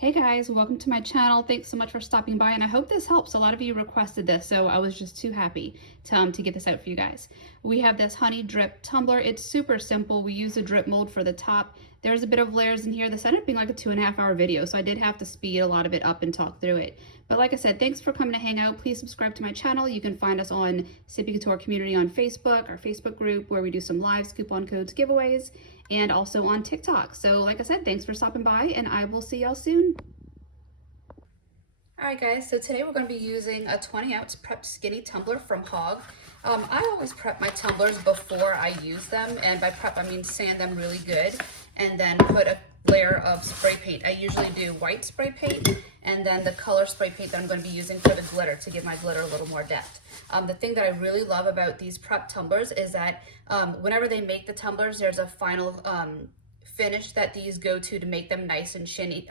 Hey guys, welcome to my channel. Thanks so much for stopping by, and I hope this helps. A lot of you requested this, so I was just too happy to get this out for you guys. We have this honey drip tumbler. It's super simple. We use a drip mold for the top. There's a bit of layers in here. This ended up being like a 2.5 hour video, so I did have to speed a lot of it up and talk through it. But like I said, thanks for coming to hang out. Please subscribe to my channel. You can find us on Sippie Couture community on Facebook, our Facebook group where we do some lives, coupon codes, giveaways, and also on TikTok. So like I said, thanks for stopping by, and I will see y'all soon. Alright guys, so today we're going to be using a 20-ounce prepped skinny tumbler from Hog. I always prep my tumblers before I use them, and by prep I mean sand them really good and then put a layer of spray paint. I usually do white spray paint and then the color spray paint that I'm going to be using for the glitter to give my glitter a little more depth. The thing that I really love about these prep tumblers is that whenever they make the tumblers, there's a final finish that these go to make them nice and shiny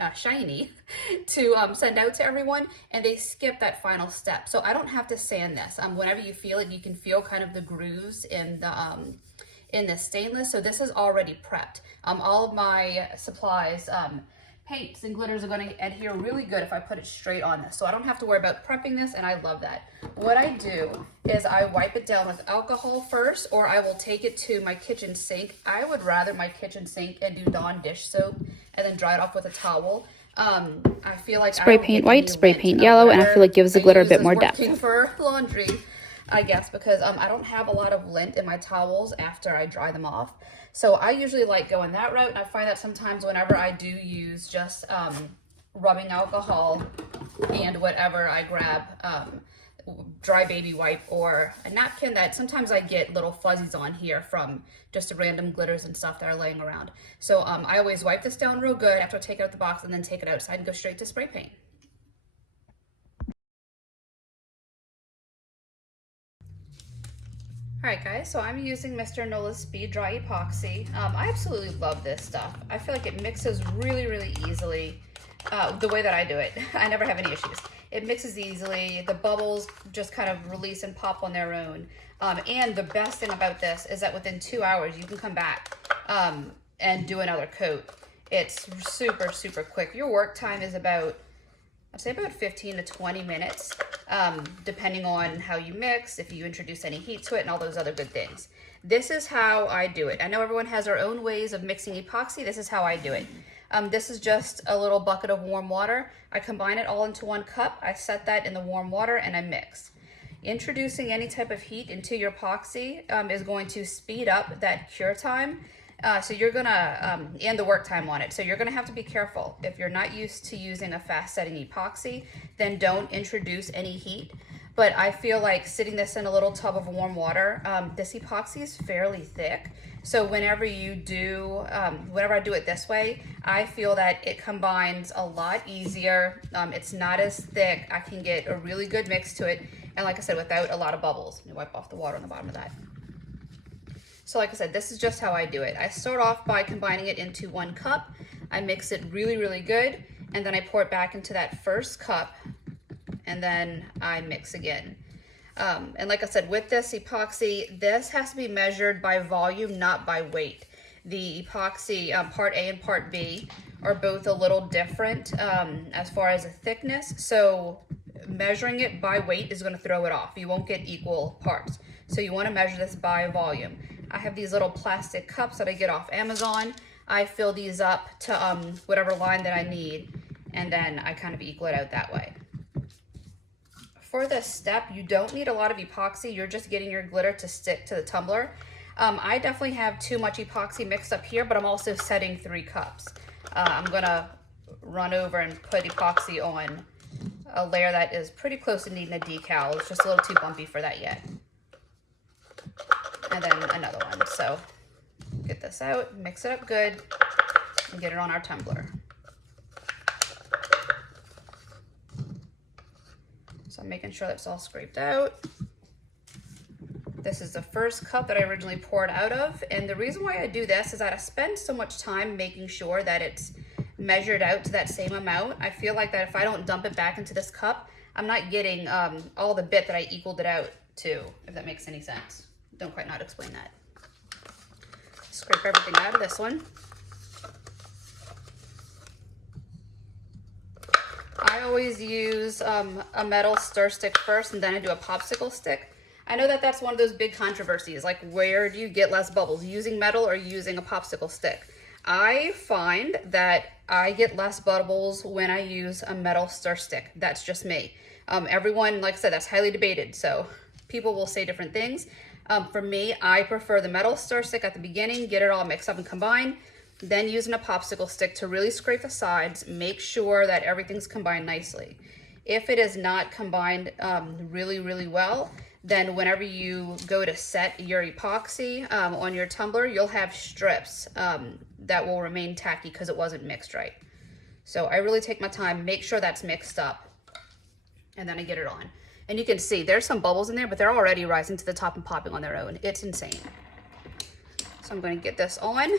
to send out to everyone, and they skip that final step. So I don't have to sand this. Whenever you feel it, you can feel kind of the grooves in the stainless. So this is already prepped. All of my supplies, paints and glitters are going to adhere really good if I put it straight on this. So I don't have to worry about prepping this, and I love that. What I do is I wipe it down with alcohol first, or I will take it to my kitchen sink. I would rather my kitchen sink and do Dawn dish soap and then dry it off with a towel. I feel like spray paint white, spray paint yellow, and I feel like gives the glitter a bit more depth. For laundry, I guess, because I don't have a lot of lint in my towels after I dry them off. So I usually like going that route, and I find that sometimes whenever I do use just rubbing alcohol and whatever, I grab dry baby wipe or a napkin, that sometimes I get little fuzzies on here from just the random glitters and stuff that are laying around. So I always wipe this down real good after I take it out the box and then take it outside and go straight to spray paint. Alright guys, so I'm using Mr. Nola's Speed Dry Epoxy. I absolutely love this stuff. I feel like it mixes really, really easily the way that I do it. I never have any issues. It mixes easily, the bubbles just kind of release and pop on their own. And the best thing about this is that within 2 hours you can come back and do another coat. It's super, super quick. Your work time is about, I'd say about 15 to 20 minutes, depending on how you mix, if you introduce any heat to it, and all those other good things. This is how I do it. I know everyone has their own ways of mixing epoxy. This is how I do it. This is just a little bucket of warm water. I combine it all into 1 cup. I set that in the warm water and I mix. Introducing any type of heat into your epoxy is going to speed up that cure time. So you're gonna, and the work time on it. So you're gonna have to be careful. If you're not used to using a fast setting epoxy, then don't introduce any heat. But I feel like sitting this in a little tub of warm water, this epoxy is fairly thick. So whenever you do, whenever I do it this way, I feel that it combines a lot easier. It's not as thick. I can get a really good mix to it. And like I said, without a lot of bubbles. Let me wipe off the water on the bottom of that. So like I said, this is just how I do it. I start off by combining it into 1 cup. I mix it really, really good. And then I pour it back into that first cup. And then I mix again. And like I said, with this epoxy, this has to be measured by volume, not by weight. The epoxy, part A and part B, are both a little different as far as the thickness. So measuring it by weight is going to throw it off. You won't get equal parts. So you want to measure this by volume. I have these little plastic cups that I get off Amazon. I fill these up to whatever line that I need, and then I kind of equal it out that way. For this step, you don't need a lot of epoxy. You're just getting your glitter to stick to the tumbler. I definitely have too much epoxy mixed up here, but I'm also setting 3 cups. I'm gonna run over and put epoxy on a layer that is pretty close to needing a decal. It's just a little too bumpy for that yet. And then another one. So get this out, mix it up good, and get it on our tumbler. So I'm making sure that's all scraped out. This is the first cup that I originally poured out of. And the reason why I do this is that I spend so much time making sure that it's measured out to that same amount. I feel like that if I don't dump it back into this cup, I'm not getting all the bit that I equaled it out to, if that makes any sense. Don't quite know how to explain that. Scrape everything out of this one. I always use a metal stir stick first, and then I do a popsicle stick. I know that that's one of those big controversies, like where do you get less bubbles, using metal or using a popsicle stick? I find that I get less bubbles when I use a metal stir stick. That's just me. Everyone, like I said, that's highly debated, so people will say different things. For me, I prefer the metal stir stick at the beginning, get it all mixed up and combined, then using a popsicle stick to really scrape the sides, make sure that everything's combined nicely. If it is not combined really well, then whenever you go to set your epoxy on your tumbler, you'll have strips that will remain tacky because it wasn't mixed right. So I really take my time, make sure that's mixed up, and then I get it on. And you can see there's some bubbles in there, but they're already rising to the top and popping on their own. It's insane. So I'm going to get this on,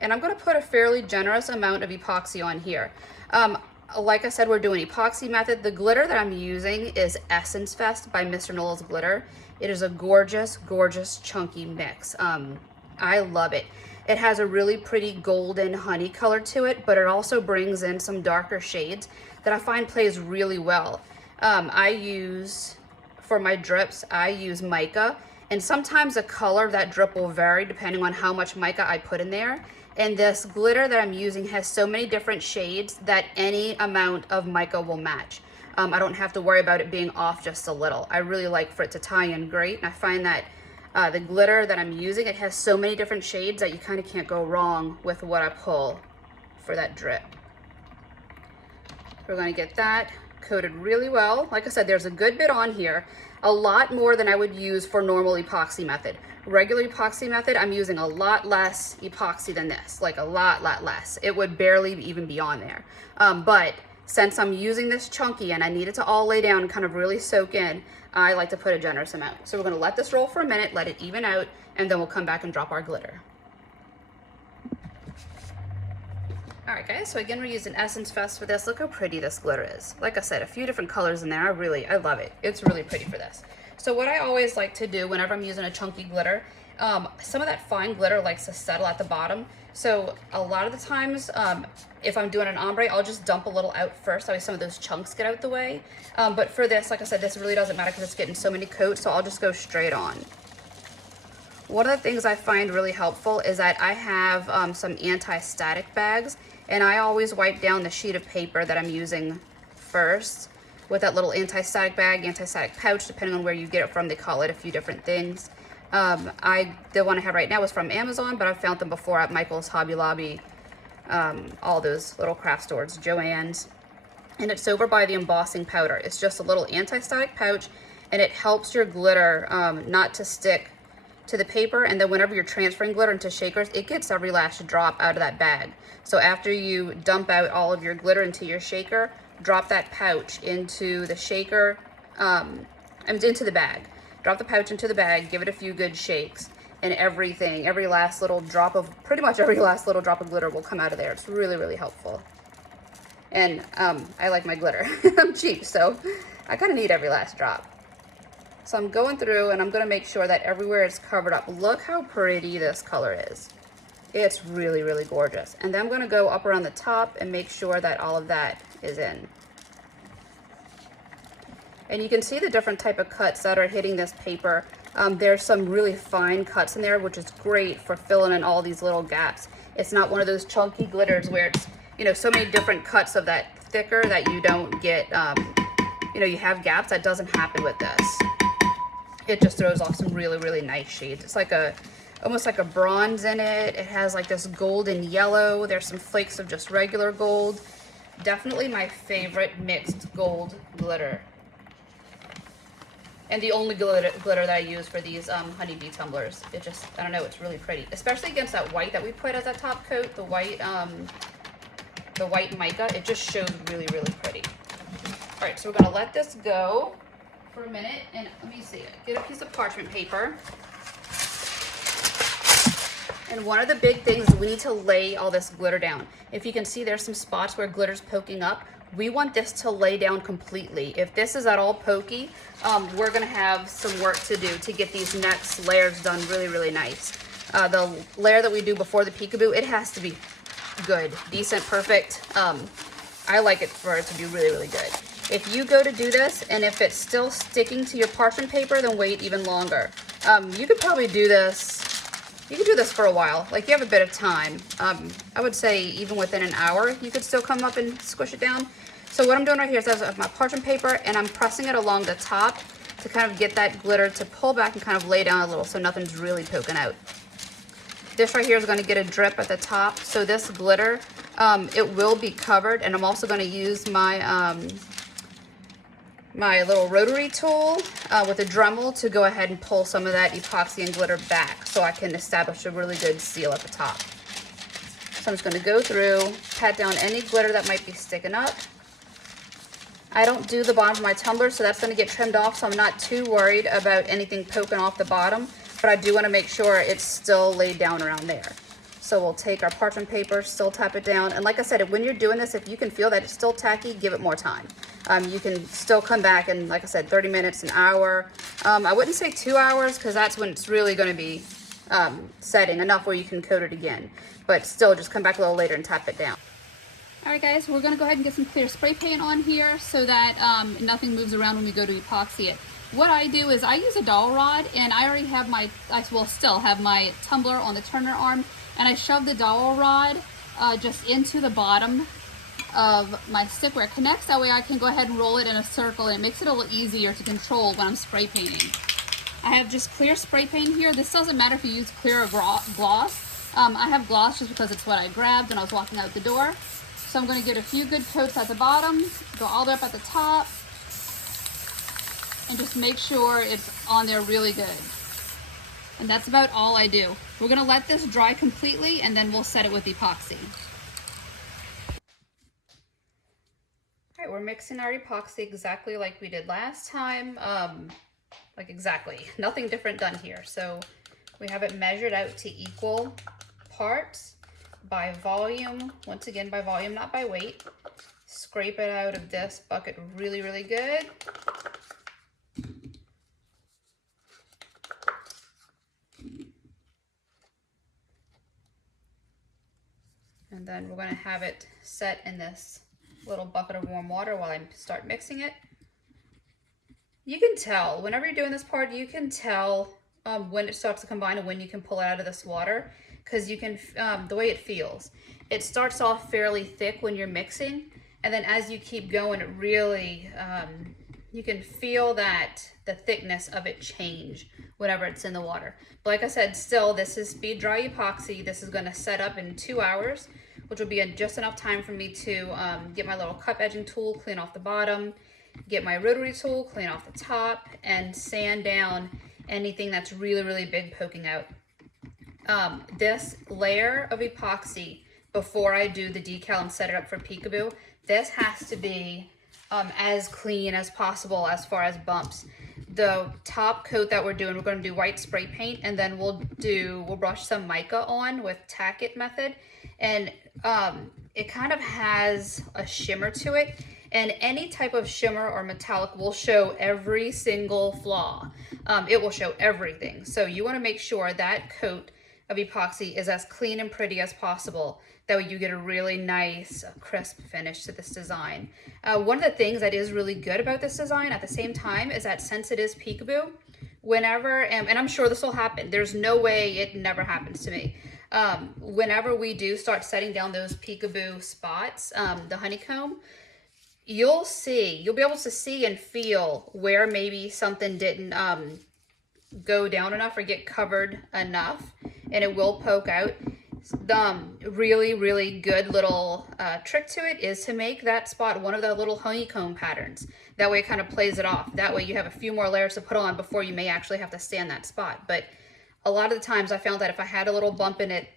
and I'm going to put a fairly generous amount of epoxy on here. Like I said, we're doing epoxy method. The glitter that I'm using is Essence Fest by Mr. Nola's glitter. It is a gorgeous, gorgeous chunky mix. I love it. It has a really pretty golden honey color to it, but it also brings in some darker shades that I find plays really well. I use, for my drips, I use Mica, and sometimes the color of that drip will vary depending on how much Mica I put in there. And this glitter that I'm using has so many different shades that any amount of Mica will match. I don't have to worry about it being off just a little. I really like for it to tie in great, and I find that the glitter that I'm using, it has so many different shades that you kind of can't go wrong with what I pull for that drip. We're going to get that coated really well. Like I said, there's a good bit on here, a lot more than I would use for normal epoxy method. Regular epoxy method, I'm using a lot less epoxy than this, like a lot less. It would barely even be on there. But since I'm using this chunky and I need it to all lay down and kind of really soak in, I like to put a generous amount. So we're gonna let this roll for a minute, let it even out, and then we'll come back and drop our glitter. All right guys, so again, we're using Essence Fest for this. Look how pretty this glitter is. Like I said, a few different colors in there. I love it. It's really pretty for this. So what I always like to do whenever I'm using a chunky glitter, some of that fine glitter likes to settle at the bottom. So a lot of the times, if I'm doing an ombre, I'll just dump a little out first, that way some of those chunks get out the way. But for this, like I said, this really doesn't matter because it's getting so many coats, so I'll just go straight on. One of the things I find really helpful is that I have some anti-static bags, and I always wipe down the sheet of paper that I'm using first with that little anti-static bag, anti-static pouch, depending on where you get it from. They call it a few different things. The one I have right now is from Amazon, but I've found them before at Michael's, Hobby Lobby, all those little craft stores, Joann's. And it's over by the embossing powder. It's just a little anti-static pouch, and it helps your glitter not to stick to the paper. And then whenever you're transferring glitter into shakers, it gets every last drop out of that bag. So after you dump out all of your glitter into your shaker, drop that pouch into the shaker, into the bag. Drop the pouch into the bag, give it a few good shakes, and everything, every last little drop of, pretty much every last little drop of glitter will come out of there. It's really, really helpful. And I like my glitter. I'm cheap, so I kind of need every last drop. So I'm going through and I'm going to make sure that everywhere is covered up. Look how pretty this color is. It's really, really gorgeous. And then I'm going to go up around the top and make sure that all of that is in. And you can see the different type of cuts that are hitting this paper. There's some really fine cuts in there, which is great for filling in all these little gaps. It's not one of those chunky glitters where it's, you know, so many different cuts of that thicker that you don't get, you know, you have gaps. That doesn't happen with this. It just throws off some really, really nice shades. It's like almost like a bronze in it. It has like this golden yellow. There's some flakes of just regular gold. Definitely my favorite mixed gold glitter. And the only glitter that I use for these honeybee tumblers. It just, I don't know, it's really pretty. Especially against that white that we put as that top coat, the white mica. It just shows really, really pretty. All right, so we're gonna let this go for a minute, and let me see, get a piece of parchment paper. And one of the big things is we need to lay all this glitter down. If you can see, there's some spots where glitter's poking up. We want this to lay down completely. If this is at all pokey, we're gonna have some work to do to get these next layers done really, really nice. The layer that we do before the peekaboo, it has to be good, decent, perfect. I like it for it to be really, really good. If you go to do this and if it's still sticking to your parchment paper, then wait even longer. You could probably do this. You could do this for a while. Like, you have a bit of time. I would say even within an hour, you could still come up and squish it down. So what I'm doing right here is I have my parchment paper and I'm pressing it along the top to kind of get that glitter to pull back and kind of lay down a little so nothing's really poking out. This right here is going to get a drip at the top. So this glitter, it will be covered, and I'm also going to use my my little rotary tool with a Dremel to go ahead and pull some of that epoxy and glitter back so I can establish a really good seal at the top. So I'm just going to go through, pat down any glitter that might be sticking up. I don't do the bottom of my tumbler, so that's going to get trimmed off, so I'm not too worried about anything poking off the bottom, but I do want to make sure it's still laid down around there. So we'll take our parchment paper, still tap it down, and like I said, when you're doing this, if you can feel that it's still tacky, give it more time. You can still come back and, like I said, 30 minutes, an hour. I wouldn't say 2 hours, because that's when it's really going to be setting enough where you can coat it again, but still just come back a little later and tap it down. Alright guys, we're going to go ahead and get some clear spray paint on here so that nothing moves around when we go to epoxy it. What I do is I use a dowel rod, and I already have I will still have my tumbler on the turner arm, and I shove the dowel rod just into the bottom of my stick where it connects. That way I can go ahead and roll it in a circle, and it makes it a little easier to control when I'm spray painting. I have just clear spray paint here. This doesn't matter if you use clear or gloss. I have gloss just because it's what I grabbed when I was walking out the door. So I'm going to get a few good coats at the bottom, go all the way up at the top, and just make sure it's on there really good. And that's about all I do. We're going to let this dry completely, and then we'll set it with epoxy. All right, we're mixing our epoxy exactly like we did last time. Like exactly, nothing different done here. So we have it measured out to equal parts by volume. Once again, by volume, not by weight. Scrape it out of this bucket really, really good. And then we're going to have it set in this little bucket of warm water while I start mixing it. You can tell, whenever you're doing this part, you can tell when it starts to combine and when you can pull it out of this water, because you can, the way it feels. It starts off fairly thick when you're mixing, and then as you keep going, it really, you can feel that, the thickness of it change whenever it's in the water. But like I said, still, this is speed dry epoxy. This is going to set up in 2 hours, which will be just enough time for me to get my little cup edging tool, clean off the bottom, get my rotary tool, clean off the top, and sand down anything that's really, really big poking out. This layer of epoxy, before I do the decal and set it up for peekaboo, this has to be as clean as possible as far as bumps. The top coat that we're doing, we're going to do white spray paint, and then we'll brush some mica on with tack it method, and it kind of has a shimmer to it, and any type of shimmer or metallic will show every single flaw. It will show everything. So you want to make sure that coat of epoxy is as clean and pretty as possible. That way you get a really nice, crisp finish to this design. One of the things that is really good about this design at the same time is that since it is peekaboo, whenever, and I'm sure this will happen, there's no way it never happens to me. Whenever we do start setting down those peekaboo spots, the honeycomb, you'll be able to see and feel where maybe something didn't go down enough or get covered enough, and it will poke out. The really, really good little trick to it is to make that spot one of the little honeycomb patterns. That way it kind of plays it off. That way you have a few more layers to put on before you may actually have to sand that spot. But a lot of the times I found that if I had a little bump in it,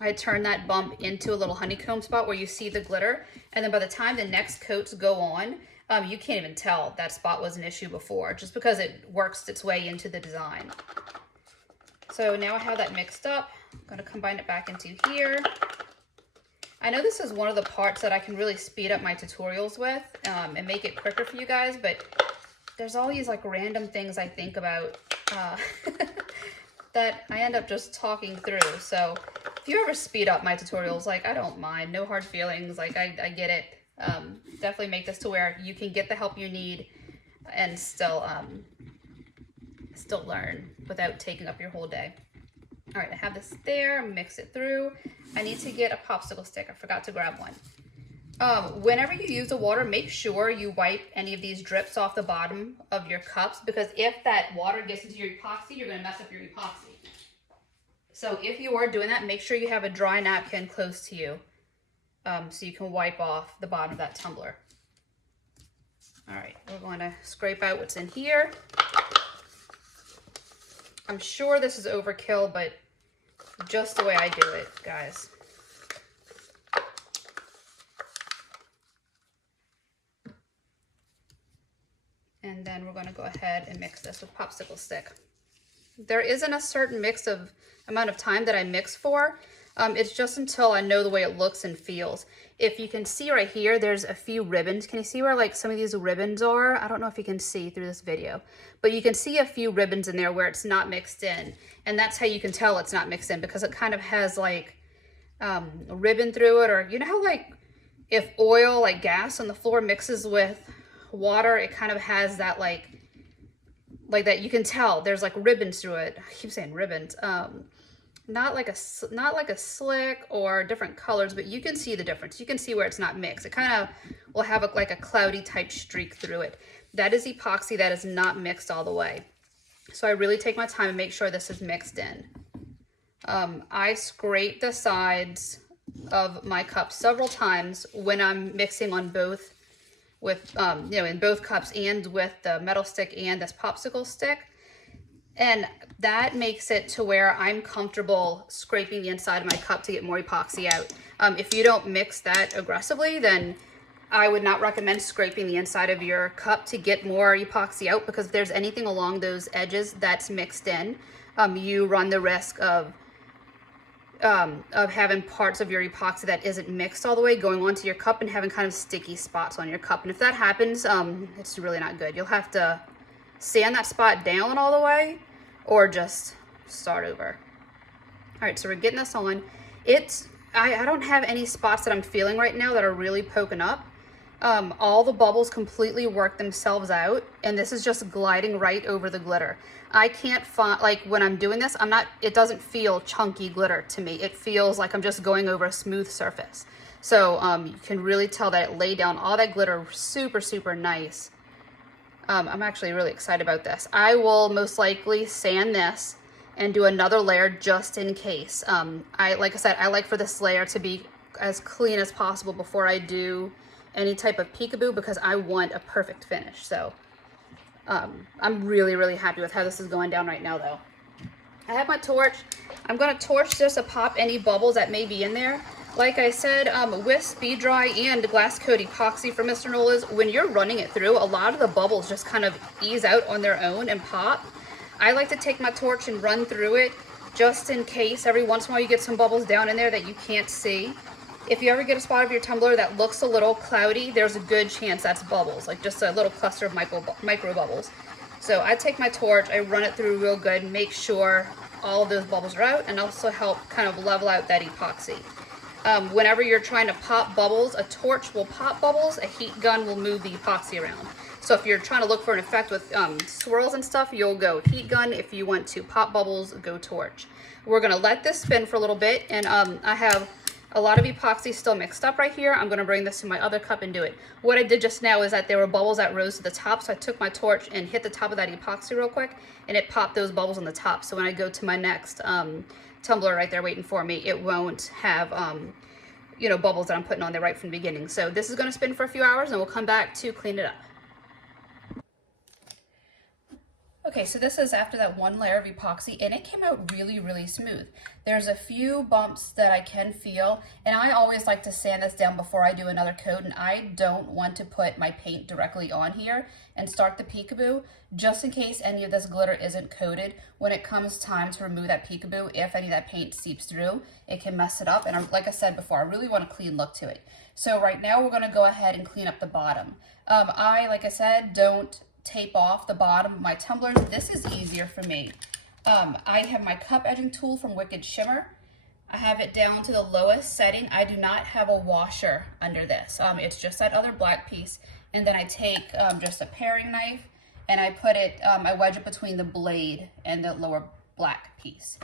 I'd turn that bump into a little honeycomb spot where you see the glitter, and then by the time the next coats go on, you can't even tell that spot was an issue before, just because it works its way into the design. So now I have that mixed up. I'm going to combine it back into here. I know this is one of the parts that I can really speed up my tutorials with and make it quicker for you guys, but there's all these like random things I think about that I end up just talking through. So if you ever speed up my tutorials, like, I don't mind, no hard feelings, like I get it. Definitely make this to where you can get the help you need and still learn without taking up your whole day. All right, I have this there, mix it through. I need to get a popsicle stick. I forgot to grab one. Whenever you use the water, make sure you wipe any of these drips off the bottom of your cups, because if that water gets into your epoxy, you're gonna mess up your epoxy. So if you are doing that, make sure you have a dry napkin close to you, so you can wipe off the bottom of that tumbler. All right, we're going to scrape out what's in here. I'm sure this is overkill, but just the way I do it, guys. And then we're going to go ahead and mix this with popsicle stick. There isn't a certain amount of time that I mix for. It's just until I know the way it looks and feels. If you can see right here, there's a few ribbons. Can you see where like some of these ribbons are? I don't know if you can see through this video, but you can see a few ribbons in there where it's not mixed in. And that's how you can tell it's not mixed in, because it kind of has like a ribbon through it. Or you know how like if oil, like gas on the floor mixes with water, it kind of has that like that. You can tell there's like ribbons through it. I keep saying ribbons. Not like a slick or different colors, but you can see the difference. You can see where it's not mixed. It kind of will have like a cloudy type streak through it. That is epoxy that is not mixed all the way. So I really take my time and make sure this is mixed in. I scrape the sides of my cup several times when I'm mixing on both, with in both cups, and with the metal stick and this popsicle stick. And that makes it to where I'm comfortable scraping the inside of my cup to get more epoxy out. If you don't mix that aggressively, then I would not recommend scraping the inside of your cup to get more epoxy out, because if there's anything along those edges that's mixed in, you run the risk of having parts of your epoxy that isn't mixed all the way going onto your cup and having kind of sticky spots on your cup. And if that happens, it's really not good. You'll have to sand that spot down all the way, or just start over. All right, so we're getting this on. I don't have any spots that I'm feeling right now that are really poking up. All the bubbles completely work themselves out, and this is just gliding right over the glitter. I can't find, like when I'm doing this, it doesn't feel chunky glitter to me. It feels like I'm just going over a smooth surface. So you can really tell that it laid down all that glitter super, super nice. I'm actually really excited about this. I will most likely sand this and do another layer just in case. Like I said, I like for this layer to be as clean as possible before I do any type of peekaboo, because I want a perfect finish. So I'm really, really happy with how this is going down right now though. I have my torch. I'm going to torch this to pop any bubbles that may be in there. Like I said, with speed dry and glass coat epoxy from Mr. Nola's, when you're running it through, a lot of the bubbles just kind of ease out on their own and pop. I like to take my torch and run through it just in case. Every once in a while you get some bubbles down in there that you can't see. If you ever get a spot of your tumbler that looks a little cloudy, there's a good chance that's bubbles, like just a little cluster of micro bubbles. So I take my torch, I run it through real good, make sure all of those bubbles are out, and also help kind of level out that epoxy. Whenever you're trying to pop bubbles, a torch will pop bubbles, a heat gun will move the epoxy around. So if you're trying to look for an effect with swirls and stuff, you'll go heat gun. If you want to pop bubbles, go torch. We're gonna let this spin for a little bit, and I have a lot of epoxy still mixed up right here. I'm gonna bring this to my other cup and do it. What I did just now is that there were bubbles that rose to the top, so I took my torch and hit the top of that epoxy real quick, and it popped those bubbles on the top. So when I go to my next tumbler right there waiting for me, it won't have bubbles that I'm putting on there right from the beginning. So this is going to spin for a few hours, and we'll come back to clean it up. Okay, so this is after that one layer of epoxy, and it came out really, really smooth. There's a few bumps that I can feel, and I always like to sand this down before I do another coat, and I don't want to put my paint directly on here and start the peekaboo, just in case any of this glitter isn't coated. When it comes time to remove that peekaboo, if any of that paint seeps through, it can mess it up, and like I said before, I really want a clean look to it. So right now we're gonna go ahead and clean up the bottom. Like I said, don't tape off the bottom of my tumblers. This is easier for me. I have my cup edging tool from Wicked Shimmer. I have it down to the lowest setting. I do not have a washer under this. It's just that other black piece. And then I take just a paring knife and I put it, I wedge it between the blade and the lower black piece.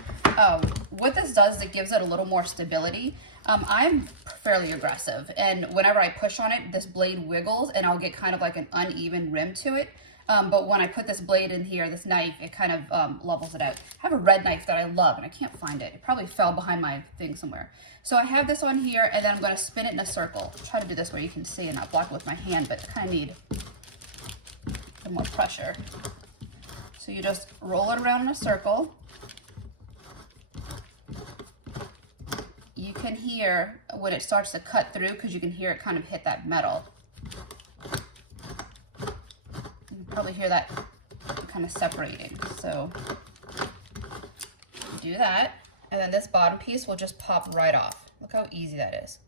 What this does is it gives it a little more stability. I'm fairly aggressive, and whenever I push on it, this blade wiggles and I'll get kind of like an uneven rim to it. But when I put this blade in here, this knife, it kind of levels it out. I have a red knife that I love and I can't find it. It probably fell behind my thing somewhere. So I have this on here and then I'm going to spin it in a circle. Try to do this where you can see and not block it with my hand, but I kind of need some more pressure. So you just roll it around in a circle. You can hear when it starts to cut through because you can hear it kind of hit that metal. You can probably hear that kind of separating. So do that, and then this bottom piece will just pop right off. Look how easy that is.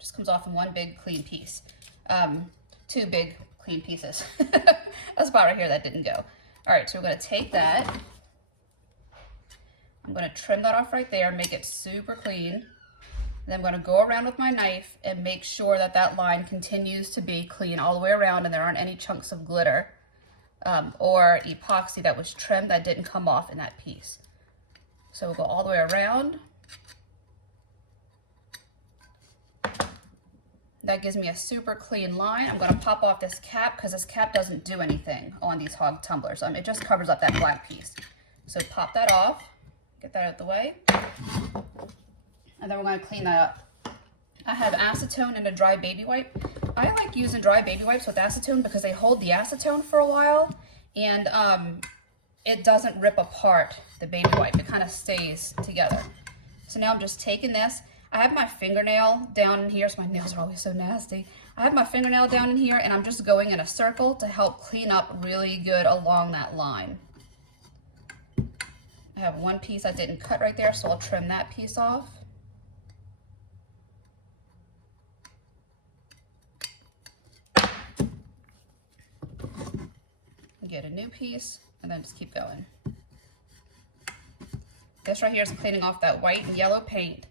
Just comes off in one big clean piece. Two big clean pieces. A spot right here that didn't go. All right, so we're going to take that. I'm going to trim that off right there, make it super clean. Then I'm going to go around with my knife and make sure that that line continues to be clean all the way around and there aren't any chunks of glitter or epoxy that was trimmed that didn't come off in that piece. So we'll go all the way around. That gives me a super clean line. I'm going to pop off this cap because this cap doesn't do anything on these hog tumblers. It just covers up that black piece. So pop that off, get that out of the way. And then we're going to clean that up. I have acetone and a dry baby wipe. I like using dry baby wipes with acetone because they hold the acetone for a while and it doesn't rip apart the baby wipe. It kind of stays together. So now I'm just taking this. I have my fingernail down in here, so my nails are always so nasty. I have my fingernail down in here and I'm just going in a circle to help clean up really good along that line. I have one piece I didn't cut right there, so I'll trim that piece off. Get a new piece and then just keep going. This right here is cleaning off that white and yellow paint,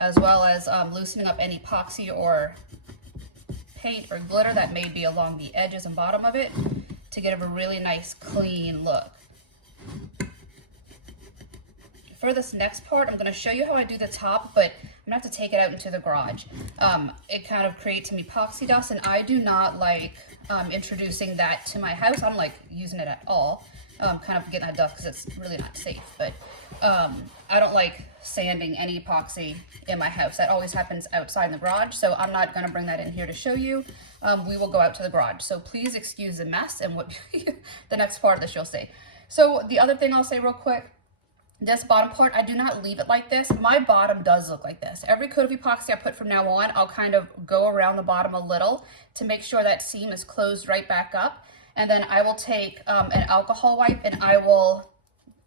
as well as loosening up any epoxy or paint or glitter that may be along the edges and bottom of it to get a really nice clean look. For this next part, I'm going to show you how I do the top, but I'm going to have to take it out into the garage. It kind of creates some epoxy dust, and I do not like introducing that to my house. I don't like using it at all. Kind of getting that dust because it's really not safe. But I don't like sanding any epoxy in my house. That always happens outside in the garage, so I'm not going to bring that in here to show you. We will go out to the garage. So please excuse the mess and what the next part of this you'll see. So the other thing I'll say real quick, this bottom part, I do not leave it like this. My bottom does look like this. Every coat of epoxy I put from now on, I'll kind of go around the bottom a little to make sure that seam is closed right back up. And then I will take an alcohol wipe and I will,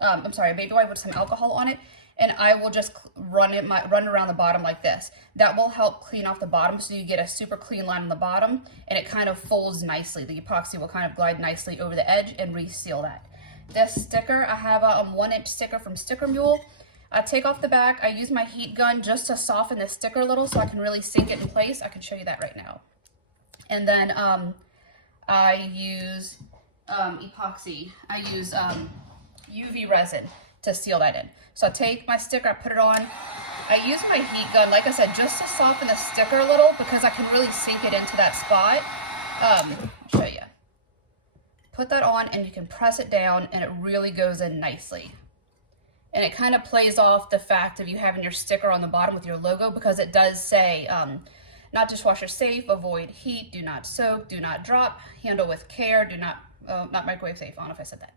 a baby wipe with some alcohol on it, and I will just run around the bottom like this. That will help clean off the bottom so you get a super clean line on the bottom and it kind of folds nicely. The epoxy will kind of glide nicely over the edge and reseal that. This sticker, I have a 1-inch sticker from Stickermule. I take off the back. I use my heat gun just to soften the sticker a little so I can really sink it in place. I can show you that right now. And then I use epoxy. I use UV resin to seal that in. So I take my sticker, I put it on. I use my heat gun, like I said, just to soften the sticker a little because I can really sink it into that spot. I'll show you. Put that on and you can press it down and it really goes in nicely. And it kind of plays off the fact of you having your sticker on the bottom with your logo because it does say, not dishwasher safe, avoid heat, do not soak, do not drop, handle with care, do not, not microwave safe, I don't know if I said that.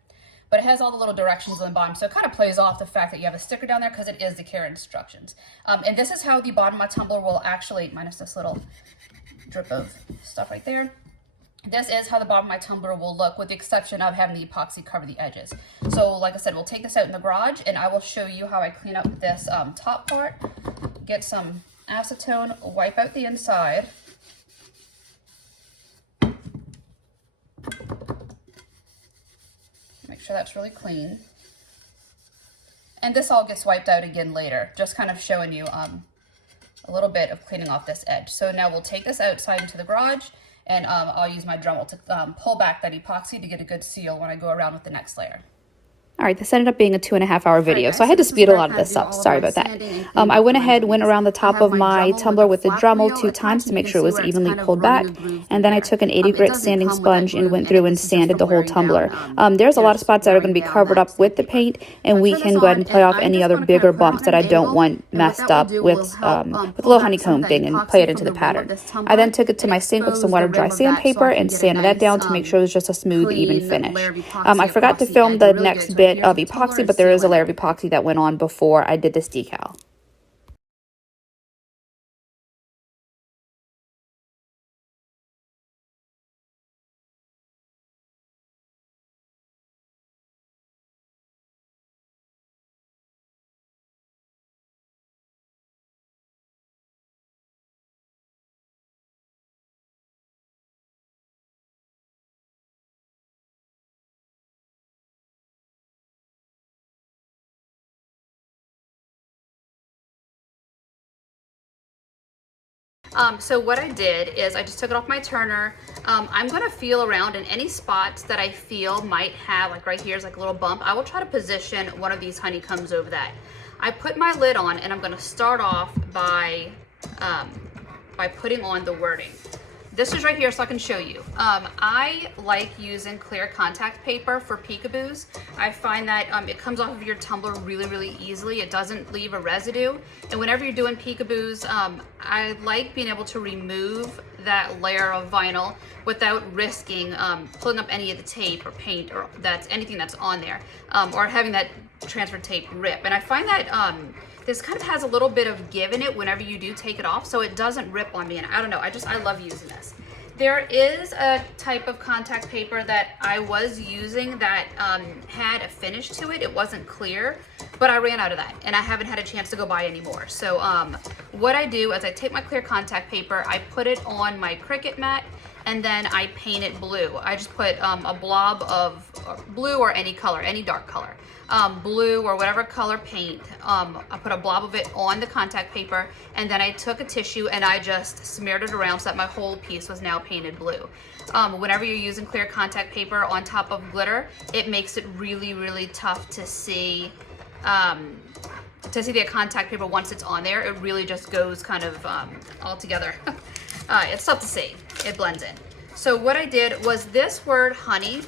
But it has all the little directions on the bottom, so it kind of plays off the fact that you have a sticker down there because it is the care instructions. And this is how the bottom of my tumbler will actually, minus this little drip of stuff right there, this is how the bottom of my tumbler will look with the exception of having the epoxy cover the edges. So like I said, we'll take this out in the garage and I will show you how I clean up this top part. Get some acetone, wipe out the inside. Make sure that's really clean. And this all gets wiped out again later, just kind of showing you a little bit of cleaning off this edge. So now we'll take this outside into the garage, and I'll use my Dremel to pull back that epoxy to get a good seal when I go around with the next layer. All right, this ended up being a 2.5-hour video, so I had to speed a lot of this up. Sorry about that. I went around the top of my tumbler with the Dremel 2 times to make sure it was evenly pulled back, and then I took an 80 grit sanding sponge and went through and sanded the whole tumbler. There's a lot of spots that are going to be covered up with the paint, and we can go ahead and play off any other bigger bumps that I don't want messed up with a little honeycomb thing and play it into the pattern. I then took it to my sink with some water dry sandpaper and sanded that down to make sure it was just a smooth, even finish. I forgot to film the next bit of epoxy, but there is a layer of epoxy that went on before I did this decal. So what I did is I just took it off my turner. I'm gonna feel around in any spots that I feel might have, like right here is like a little bump. I will try to position one of these honeycombs over that. I put my lid on, and I'm gonna start off by putting on the wording. This is right here so I can show you. I like using clear contact paper for peekaboos. I find that it comes off of your tumbler really, really easily. It doesn't leave a residue. And whenever you're doing peekaboos, I like being able to remove that layer of vinyl without risking pulling up any of the tape or paint or anything that's on there, or having that transfer tape rip. And I find that this kind of has a little bit of give in it whenever you do take it off, so it doesn't rip on me. And I don't know, I love using this. There is a type of contact paper that I was using that had a finish to it. It wasn't clear, but I ran out of that, and I haven't had a chance to go buy any more. So what I do is I take my clear contact paper, I put it on my Cricut mat, and then I paint it blue. I just put a blob of blue or any color, any dark color. Blue or whatever color paint. I put a blob of it on the contact paper, and then I took a tissue and I just smeared it around so that my whole piece was now painted blue. Whenever you're using clear contact paper on top of glitter, it makes it really, really tough to see the contact paper once it's on there. It really just goes kind of all together. It's tough to see. It blends in. So what I did was this word honey.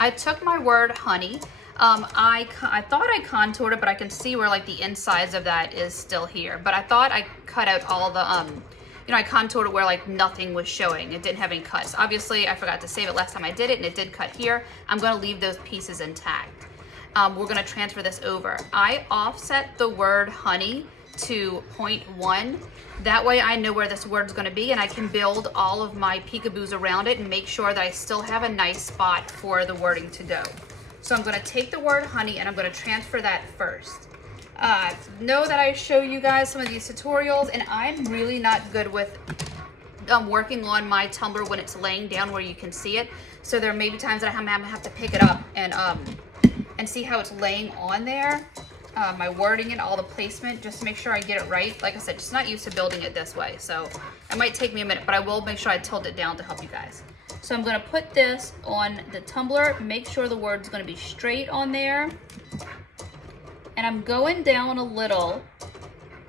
I took my word honey. I thought I contoured it, but I can see where like the insides of that is still here. But I thought I cut out all the, I contoured it where like nothing was showing. It didn't have any cuts. Obviously, I forgot to save it last time I did it, and it did cut here. I'm going to leave those pieces intact. We're going to transfer this over. I offset the word honey to 0.1. That way I know where this word's going to be, and I can build all of my peekaboos around it and make sure that I still have a nice spot for the wording to go. So I'm going to take the word honey and I'm going to transfer that first. Know that I show you guys some of these tutorials, and I'm really not good with working on my tumbler when it's laying down where you can see it. So there may be times that I'm going to have to pick it up and see how it's laying on there. My wording and all the placement, just to make sure I get it right. Like I said, just not used to building it this way. So it might take me a minute, but I will make sure I tilt it down to help you guys. So I'm going to put this on the tumbler, make sure the word's going to be straight on there. And I'm going down a little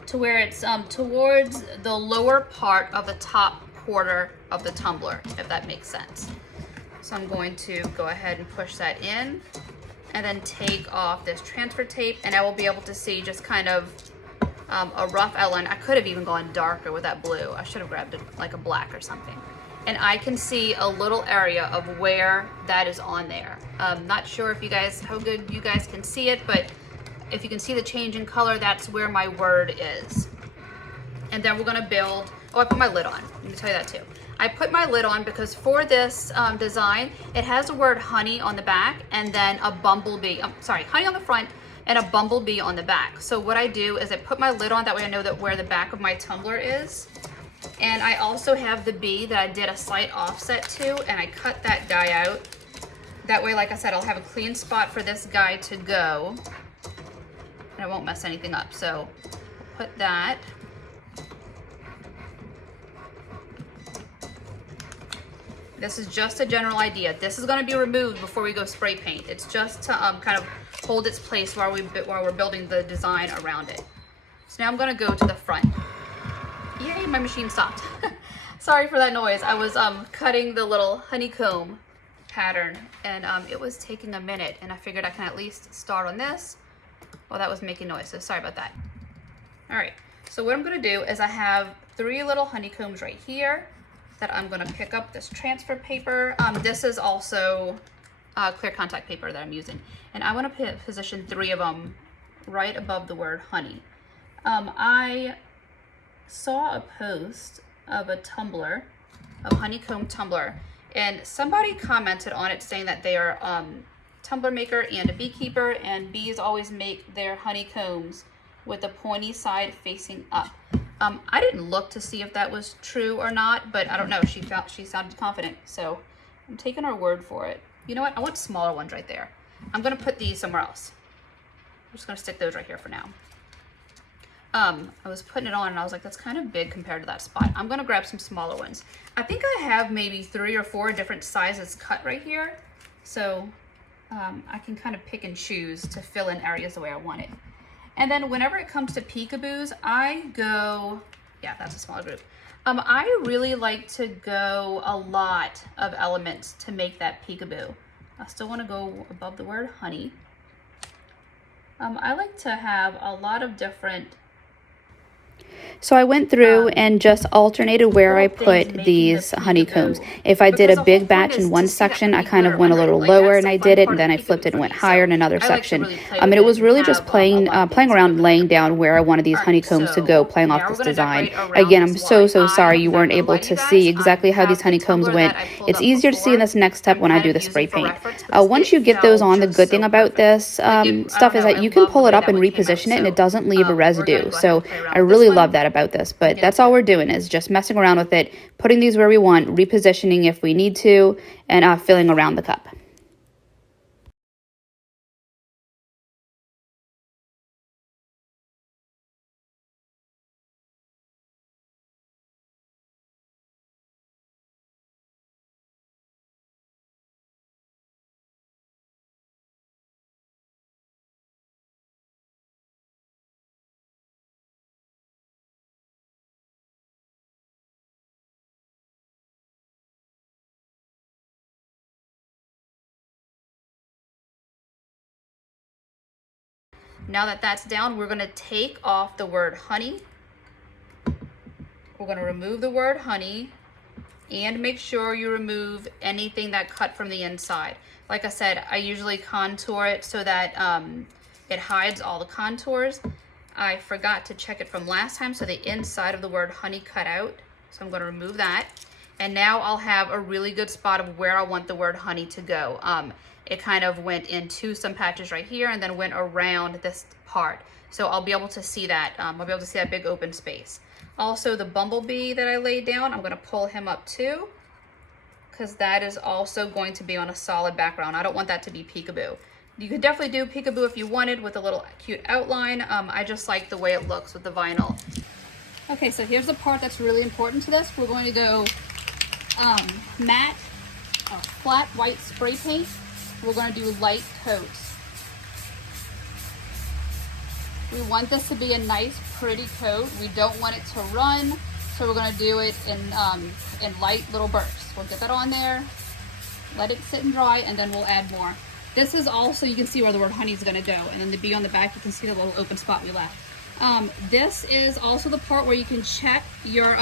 to where it's towards the lower part of the top quarter of the tumbler, if that makes sense. So I'm going to go ahead and push that in and then take off this transfer tape, and I will be able to see just kind of a rough outline. I could have even gone darker with that blue. I should have grabbed it like a black or something. And I can see a little area of where that is on there. Not sure if how good you guys can see it, but if you can see the change in color, that's where my word is. And then we're gonna build, I put my lid on. Let me tell you that too. I put my lid on because for this design, it has the word honey on the back and then a bumblebee, honey on the front and a bumblebee on the back. So what I do is I put my lid on, that way I know that where the back of my tumbler is. And I also have the bee that I did a slight offset to, and I cut that guy out. That way, like I said, I'll have a clean spot for this guy to go. and I won't mess anything up. So put that. This is just a general idea. This is going to be removed before we go spray paint. It's just to kind of hold its place while we're building the design around it. So now I'm going to go to the front. Yay, my machine stopped. Sorry for that noise. I was cutting the little honeycomb pattern, and it was taking a minute, and I figured I can at least start on this while that was making noise, so sorry about that. All right, so what I'm going to do is I have 3 little honeycombs right here that I'm going to pick up this transfer paper. This is also clear contact paper that I'm using, and I want to position 3 of them right above the word honey. I saw a post of a tumbler, a honeycomb tumbler, and somebody commented on it saying that they are tumbler maker and a beekeeper, and bees always make their honeycombs with the pointy side facing up. I didn't look to see if that was true or not, but I don't know. She sounded confident, so I'm taking her word for it. You know what? I want smaller ones right there. I'm gonna put these somewhere else. I'm just gonna stick those right here for now. I was putting it on and I was like, that's kind of big compared to that spot. I'm gonna grab some smaller ones. I think I have maybe 3 or 4 different sizes cut right here. So I can kind of pick and choose to fill in areas the way I want it. And then whenever it comes to peekaboos, I go, yeah, that's a smaller group. I really like to go a lot of elements to make that peekaboo. I still want to go above the word honey. I like to have a lot of different. So I went through and just alternated where I put these honeycombs. If I did a big batch in one section, I kind of went a little lower and I did it, and then I flipped it and went higher in another section. And it was really just playing around, laying down where I wanted these honeycombs to go, playing off this design. Again, I'm so sorry you weren't able to see exactly how these honeycombs went. It's easier to see in this next step when I do the spray paint. Once you get those on, the good thing about this stuff is that you can pull it up and reposition it, and it doesn't leave a residue. So I really love that about this, but that's all we're doing is just messing around with it, putting these where we want, repositioning if we need to, and filling around the cup. Now that that's down, we're going to take off the word honey. We're going to remove the word honey and make sure you remove anything that cut from the inside. Like I said, I usually contour it so that it hides all the contours. I forgot to check it from last time, so the inside of the word honey cut out. So I'm going to remove that. And now I'll have a really good spot of where I want the word honey to go. It kind of went into some patches right here and then went around this part. So I'll be able to see that. I'll be able to see that big open space. Also, the bumblebee that I laid down, I'm going to pull him up too, because that is also going to be on a solid background. I don't want that to be peekaboo. You could definitely do peekaboo if you wanted with a little cute outline. I just like the way it looks with the vinyl. Okay, so here's the part that's really important to this. We're going to go matte, flat white spray paint. We're going to do light coats. We want this to be a nice, pretty coat. We don't want it to run, so we're going to do it in light little bursts. We'll get that on there, let it sit and dry, and then we'll add more. This is also, you can see where the word honey is going to go, and then the bee on the back, you can see the little open spot we left. This is also the part where you can check your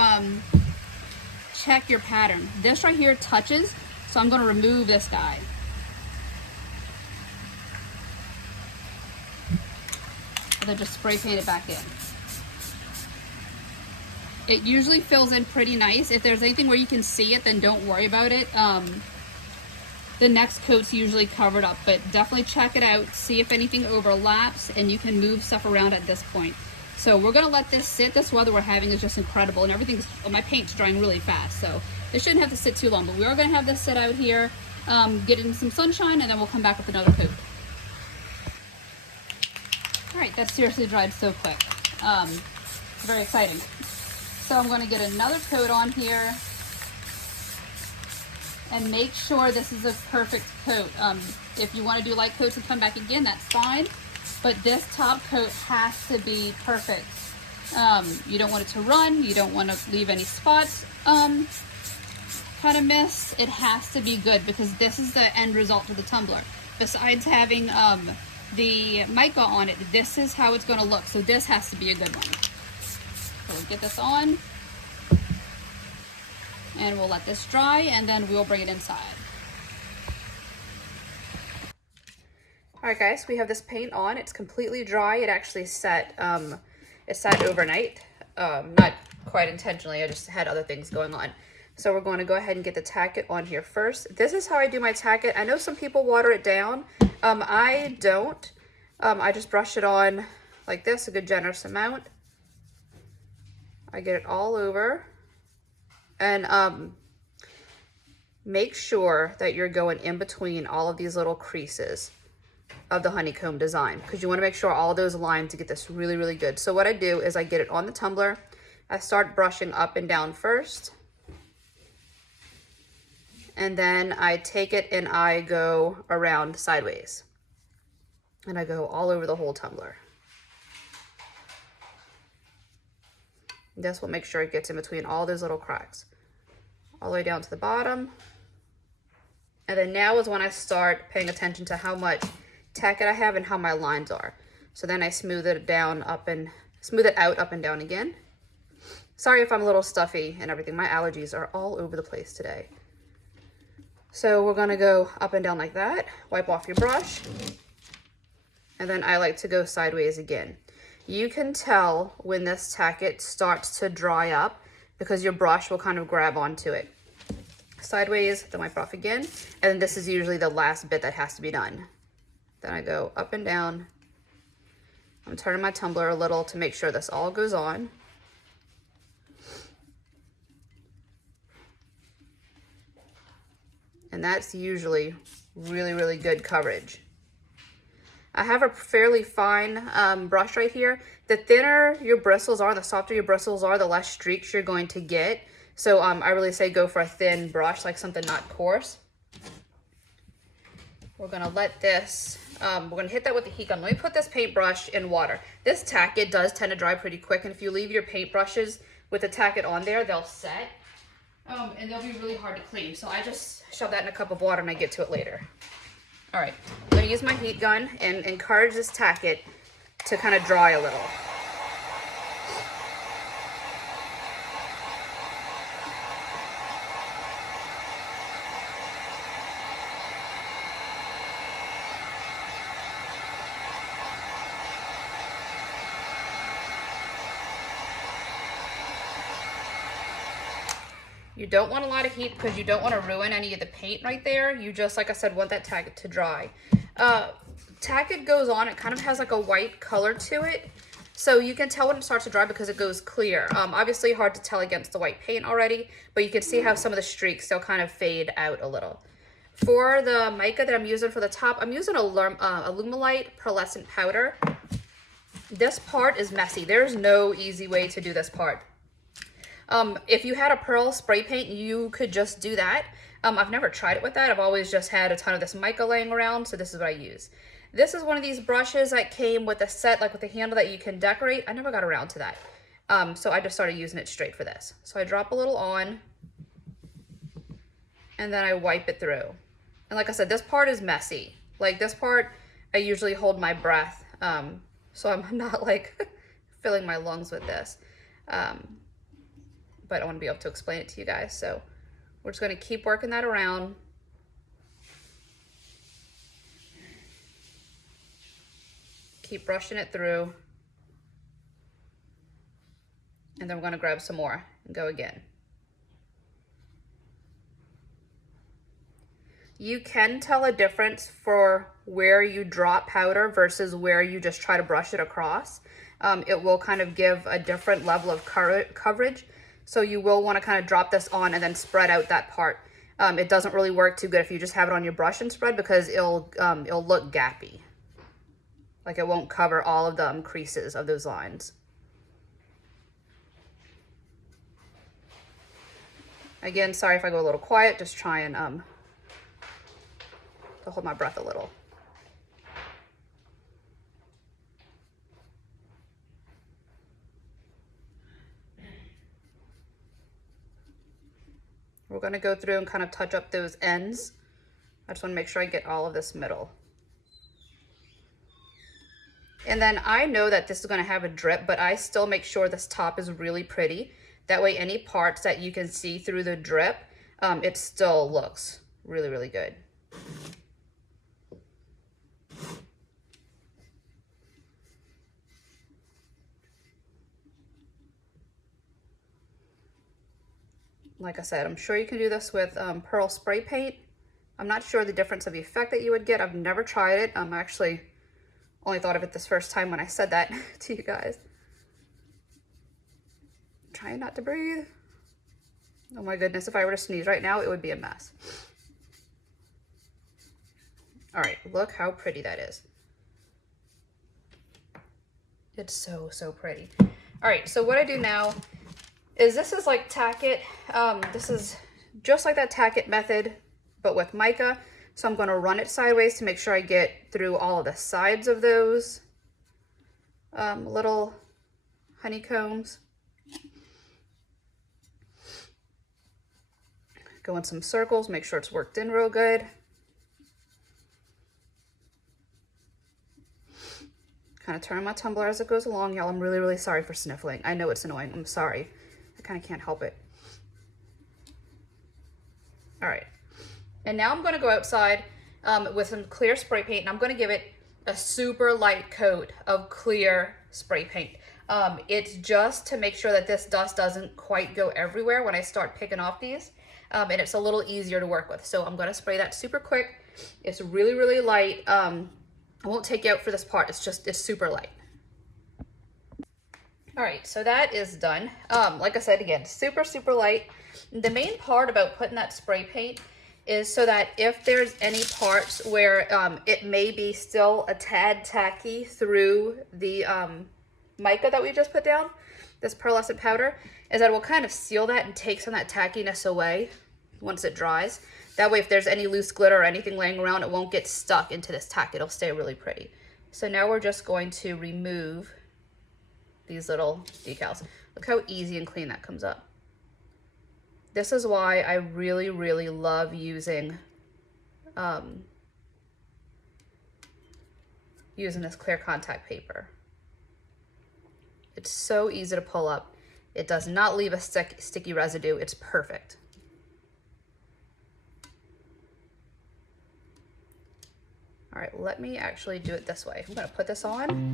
pattern. This right here touches, so I'm going to remove this guy. And then just spray paint it back in. It usually fills in pretty nice. If there's anything where you can see it, then don't worry about it. The next coat's usually covered up, but definitely check it out, see if anything overlaps, and you can move stuff around at this point. So we're gonna let this sit. This weather we're having is just incredible, and everything's, my paint's drying really fast, so this shouldn't have to sit too long, but we are gonna have this sit out here, get in some sunshine, and then we'll come back with another coat. All right, that seriously dried so quick. Very exciting. So I'm going to get another coat on here and make sure this is a perfect coat. If you want to do light coats and come back again, that's fine. But this top coat has to be perfect. You don't want it to run. You don't want to leave any spots kind of miss. It has to be good because this is the end result of the tumbler. Besides having the mica on it, this is how it's going to look. So this has to be a good one. So we'll get this on and we'll let this dry and then we'll bring it inside. All right guys, we have this paint on. It's completely dry. It actually set, it sat overnight. Not quite intentionally, I just had other things going on. So we're going to go ahead and get the tacket on here first. This is how I do my tacket. I know some people water it down. I don't. I just brush it on like this, a good generous amount. I get it all over. And make sure that you're going in between all of these little creases of the honeycomb design because you want to make sure all those align to get this really, really good. So what I do is I get it on the tumbler. I start brushing up and down first. And then I take it and I go around sideways. And I go all over the whole tumbler. This will make sure it gets in between all those little cracks. All the way down to the bottom. And then now is when I start paying attention to how much tacket I have and how my lines are. So then I smooth it down smooth it out up and down again. Sorry if I'm a little stuffy and everything. My allergies are all over the place today. So we're gonna go up and down like that. Wipe off your brush. And then I like to go sideways again. You can tell when this tacket starts to dry up because your brush will kind of grab onto it. Sideways, then wipe off again. And then this is usually the last bit that has to be done. Then I go up and down. I'm turning my tumbler a little to make sure this all goes on. And that's usually really, really good coverage. I have a fairly fine brush right here. The thinner your bristles are, the softer your bristles are, the less streaks you're going to get. So I really say go for a thin brush, like something not coarse. We're gonna let this, we're gonna hit that with the heat gun. Let me put this paintbrush in water. This tacket does tend to dry pretty quick, and if you leave your paintbrushes with the tacket on there, they'll set. And they'll be really hard to clean. So I just shove that in a cup of water and I get to it later. All right, I'm gonna use my heat gun and encourage this tacket to kind of dry a little. You don't want a lot of heat because you don't want to ruin any of the paint right there. You just, like I said, want that tacket to dry. Tacket goes on, it kind of has like a white color to it. So you can tell when it starts to dry because it goes clear. Obviously hard to tell against the white paint already, but you can see how some of the streaks, they'll kind of fade out a little. For the mica that I'm using for the top, I'm using Alumilite pearlescent powder. This part is messy. There's no easy way to do this part. If you had a pearl spray paint, you could just do that. I've never tried it with that. I've always just had a ton of this mica laying around, so this is what I use. This is one of these brushes that came with a set, like with a handle that you can decorate. I never got around to that. So I just started using it straight for this. So I drop a little on, and then I wipe it through. And like I said, this part is messy. Like this part, I usually hold my breath, so I'm not like filling my lungs with this. But I want to be able to explain it to you guys. So we're just going to keep working that around. Keep brushing it through. And then we're going to grab some more and go again. You can tell a difference for where you drop powder versus where you just try to brush it across. It will kind of give a different level of coverage. So you will want to kind of drop this on and then spread out that part. It doesn't really work too good if you just have it on your brush and spread because it'll look gappy. Like it won't cover all of the creases of those lines. Again, sorry if I go a little quiet, just trying to hold my breath a little. We're going to go through and kind of touch up those ends. I just want to make sure I get all of this middle. And then I know that this is going to have a drip, but I still make sure this top is really pretty. That way any parts that you can see through the drip, it still looks really, really good. Like I said, I'm sure you can do this with pearl spray paint. I'm not sure the difference of the effect that you would get. I've never tried it. I actually only thought of it this first time when I said that to you guys. Trying not to breathe. Oh my goodness, if I were to sneeze right now, it would be a mess. All right, look how pretty that is. It's so, so pretty. All right, so what I do now is this is like tack it. This is just like that tack it method, but with mica. So I'm going to run it sideways to make sure I get through all of the sides of those little honeycombs. Go in some circles, make sure it's worked in real good. Kind of turn my tumbler as it goes along. Y'all, I'm really, really sorry for sniffling. I know it's annoying. I'm sorry. I kind of can't help it. All right. And now I'm going to go outside with some clear spray paint, and I'm going to give it a super light coat of clear spray paint. It's just to make sure that this dust doesn't quite go everywhere when I start picking off these, and it's a little easier to work with. So I'm going to spray that super quick. It's really, really light. I won't take you out for this part. It's super light. All right, so that is done. Like I said, again, super, super light. The main part about putting that spray paint is so that if there's any parts where it may be still a tad tacky through the mica that we just put down, this pearlescent powder, is that it will kind of seal that and take some of that tackiness away once it dries. That way, if there's any loose glitter or anything laying around, it won't get stuck into this tack. It'll stay really pretty. So now we're just going to remove these little decals. Look how easy and clean that comes up. This is why I really, really love using this clear contact paper. It's so easy to pull up. It does not leave a sticky residue. It's perfect. All right, let me actually do it this way. I'm gonna put this on.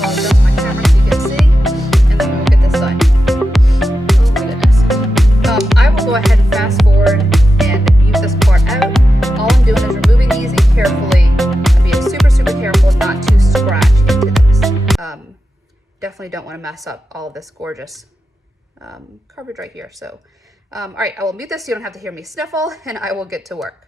I'll adjust my camera so you can see, and then we'll get this done. Oh my goodness. I will go ahead and fast forward and mute this part out. All I'm doing is removing these and carefully, I'm being super, super careful not to scratch into this. Definitely don't want to mess up all of this gorgeous coverage right here. So, all right, I will mute this so you don't have to hear me sniffle, and I will get to work.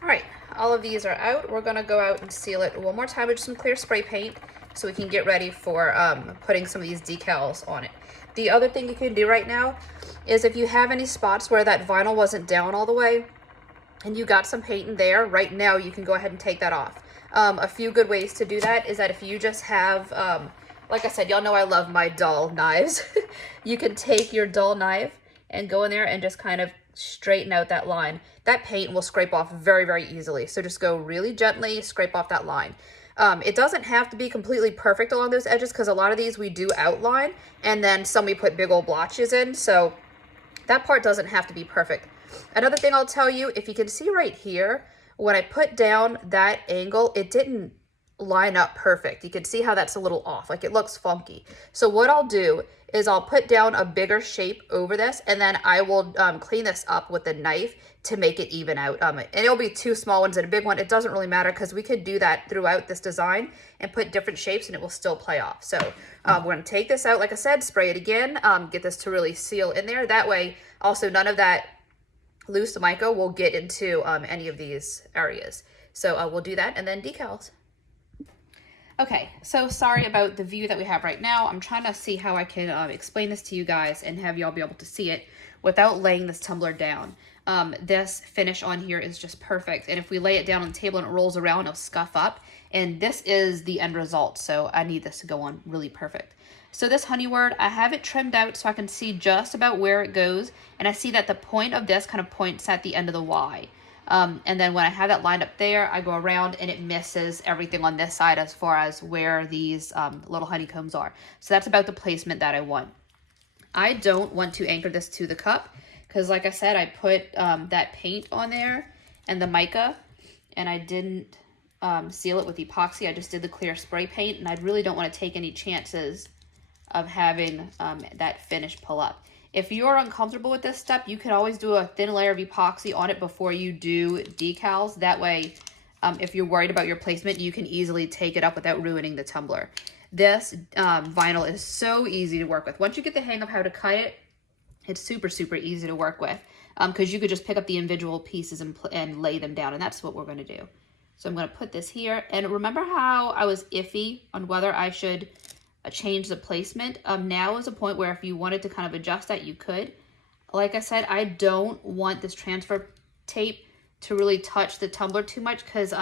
All right, all of these are out. We're gonna go out and seal it one more time with some clear spray paint so we can get ready for putting some of these decals on it. The other thing you can do right now is if you have any spots where that vinyl wasn't down all the way and you got some paint in there, right now you can go ahead and take that off. A few good ways to do that is that if you just have, like I said, y'all know I love my dull knives. You can take your dull knife and go in there and just kind of straighten out that line. That paint will scrape off very, very easily. So just go really gently, scrape off that line. It doesn't have to be completely perfect along those edges because a lot of these we do outline and then some we put big old blotches in. So that part doesn't have to be perfect. Another thing I'll tell you, if you can see right here, when I put down that angle, it didn't line up perfect. You can see how that's a little off, like it looks funky. So what I'll do is I'll put down a bigger shape over this, and then I will clean this up with a knife to make it even out. And it'll be 2 small ones and a big one. It doesn't really matter because we could do that throughout this design and put different shapes and it will still play off. So we're gonna take this out, like I said, spray it again, get this to really seal in there. That way, also none of that loose mica will get into any of these areas. So we'll do that and then decals. Okay, so sorry about the view that we have right now. I'm trying to see how I can explain this to you guys and have y'all be able to see it without laying this tumbler down. This finish on here is just perfect. And if we lay it down on the table and it rolls around, it'll scuff up. And this is the end result. So I need this to go on really perfect. So this honey word, I have it trimmed out so I can see just about where it goes. And I see that the point of this kind of points at the end of the Y. And then when I have that lined up there, I go around and it misses everything on this side as far as where these little honeycombs are. So that's about the placement that I want. I don't want to anchor this to the cup because like I said, I put that paint on there and the mica, and I didn't seal it with epoxy. I just did the clear spray paint, and I really don't want to take any chances of having that finish pull up. If you're uncomfortable with this step, you can always do a thin layer of epoxy on it before you do decals. That way, if you're worried about your placement, you can easily take it up without ruining the tumbler. This vinyl is so easy to work with. Once you get the hang of how to cut it, it's super, super easy to work with because you could just pick up the individual pieces and lay them down, and that's what we're going to do. So I'm going to put this here. And remember how I was iffy on whether I should change the placement? Now is a point where if you wanted to kind of adjust that, you could. Like I said, I don't want this transfer tape to really touch the tumbler too much because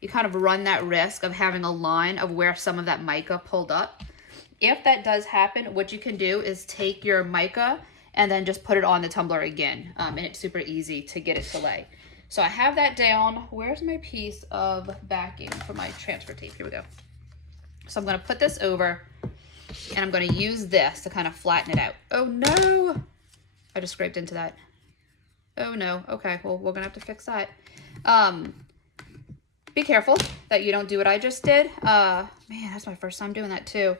you kind of run that risk of having a line of where some of that mica pulled up. If that does happen, what you can do is take your mica and then just put it on the tumbler again. And it's super easy to get it to lay. So I have that down. Where's my piece of backing for my transfer tape? Here we go. So I'm going to put this over and I'm going to use this to kind of flatten it out. Oh no, I just scraped into that. Oh no. Okay, well, we're going to have to fix that. Be careful that you don't do what I just did. Man, that's my first time doing that too.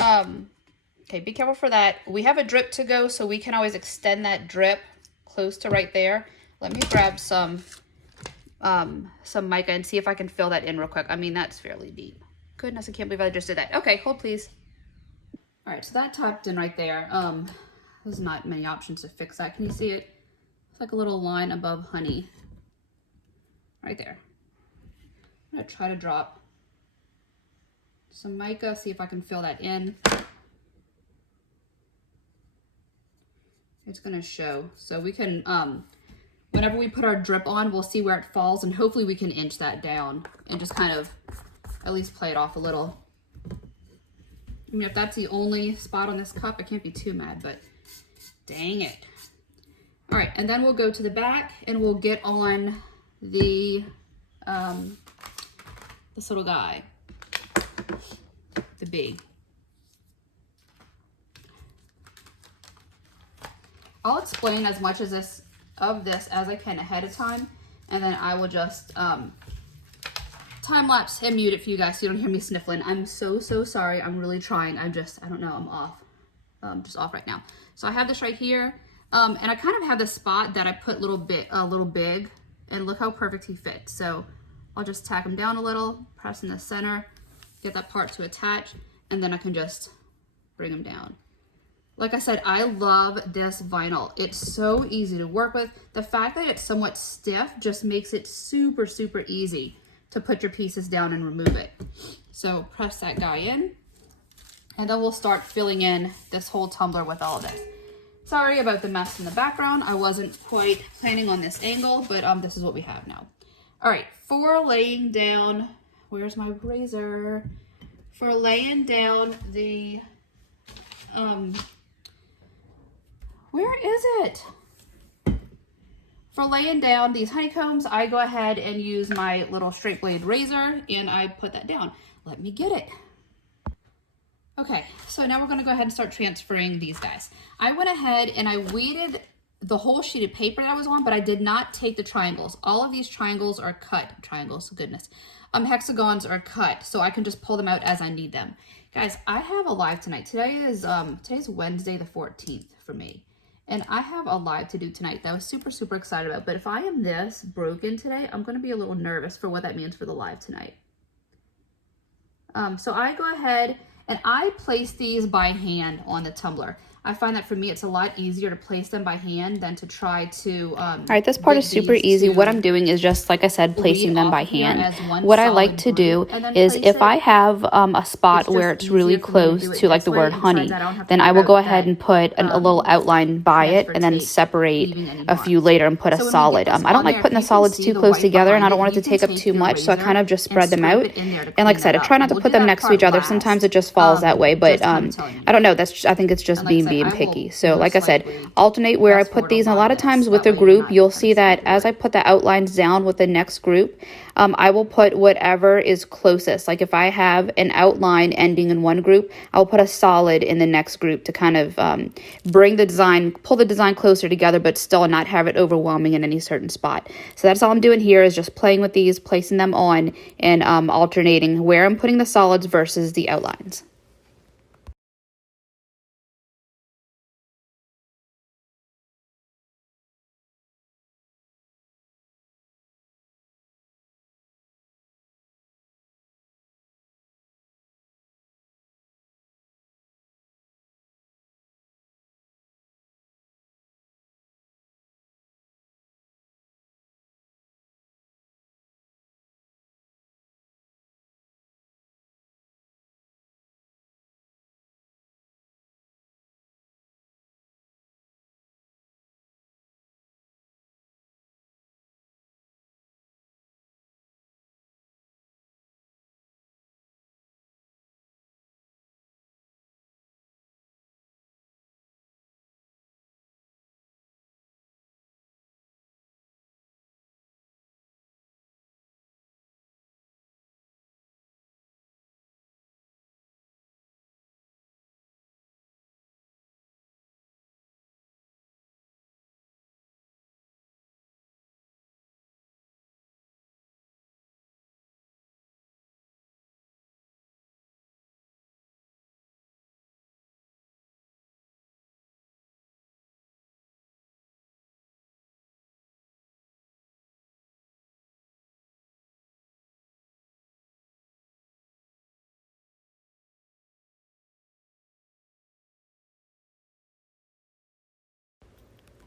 Okay, be careful for that. We have a drip to go, so we can always extend that drip close to right there. Let me grab some mica and see if I can fill that in real quick. I mean, that's fairly deep. Goodness, I can't believe I just did that. Okay, hold please. All right, so that tapped in right there. There's not many options to fix that. Can you see it? It's like a little line above honey. Right there. I'm gonna try to drop some mica, see if I can fill that in. It's gonna show. So we can, whenever we put our drip on, we'll see where it falls, and hopefully we can inch that down and just kind of at least play it off a little. I mean, if that's the only spot on this cup, I can't be too mad, but dang it. All right, and then we'll go to the back and we'll get on the this little guy, the bee. I'll explain as much of this as I can ahead of time, and then I will just time lapse and mute it for you guys so you don't hear me sniffling. I'm so sorry. I'm really trying. I don't know. I'm off. Just off right now. So I have this right here, and I kind of have this spot that I put a little big, and look how perfect he fits. So I'll just tack him down a little, press in the center, get that part to attach, and then I can just bring him down. Like I said, I love this vinyl. It's so easy to work with. The fact that it's somewhat stiff just makes it super easy to put your pieces down and remove it. So press that guy in, and then we'll start filling in this whole tumbler with all of this. Sorry about the mess in the background. I wasn't quite planning on this angle, but this is what we have now. All right, for laying down, where's my razor? For laying down the, where is it? For laying down these honeycombs, I go ahead and use my little straight blade razor and I put that down. Let me get it. Okay, so now we're gonna go ahead and start transferring these guys. I went ahead and I waited the whole sheet of paper that I was on, but I did not take the triangles. All of these triangles are cut. Triangles, goodness. Hexagons are cut, so I can just pull them out as I need them. Guys, I have a live tonight. Today's Wednesday the 14th for me. And I have a live to do tonight that I was super, super excited about. But if I am this broken today, I'm going to be a little nervous for what that means for the live tonight. So I go ahead and I place these by hand on the tumbler. I find that for me, it's a lot easier to place them by hand than to try to... All right, this part is super easy. What I'm doing is just, like I said, placing them by hand. What I like to do is if I have a spot where it's really close to like the word honey, then I will go ahead and put a little outline by it and then separate a few later and put a solid. I don't like putting the solids too close together, and I don't want it to take up too much, so I kind of just spread them out. And like I said, I try not to put them next to each other. Sometimes it just falls that way, but I don't know. I think it's just being picky. So like I said, alternate where I put these. And a lot of times with a group, you'll see that as I put the outlines down with the next group, I will put whatever is closest. Like if I have an outline ending in one group, I'll put a solid in the next group to kind of bring the design, pull the design closer together, but still not have it overwhelming in any certain spot. So that's all I'm doing here, is just playing with these, placing them on, and alternating where I'm putting the solids versus the outlines.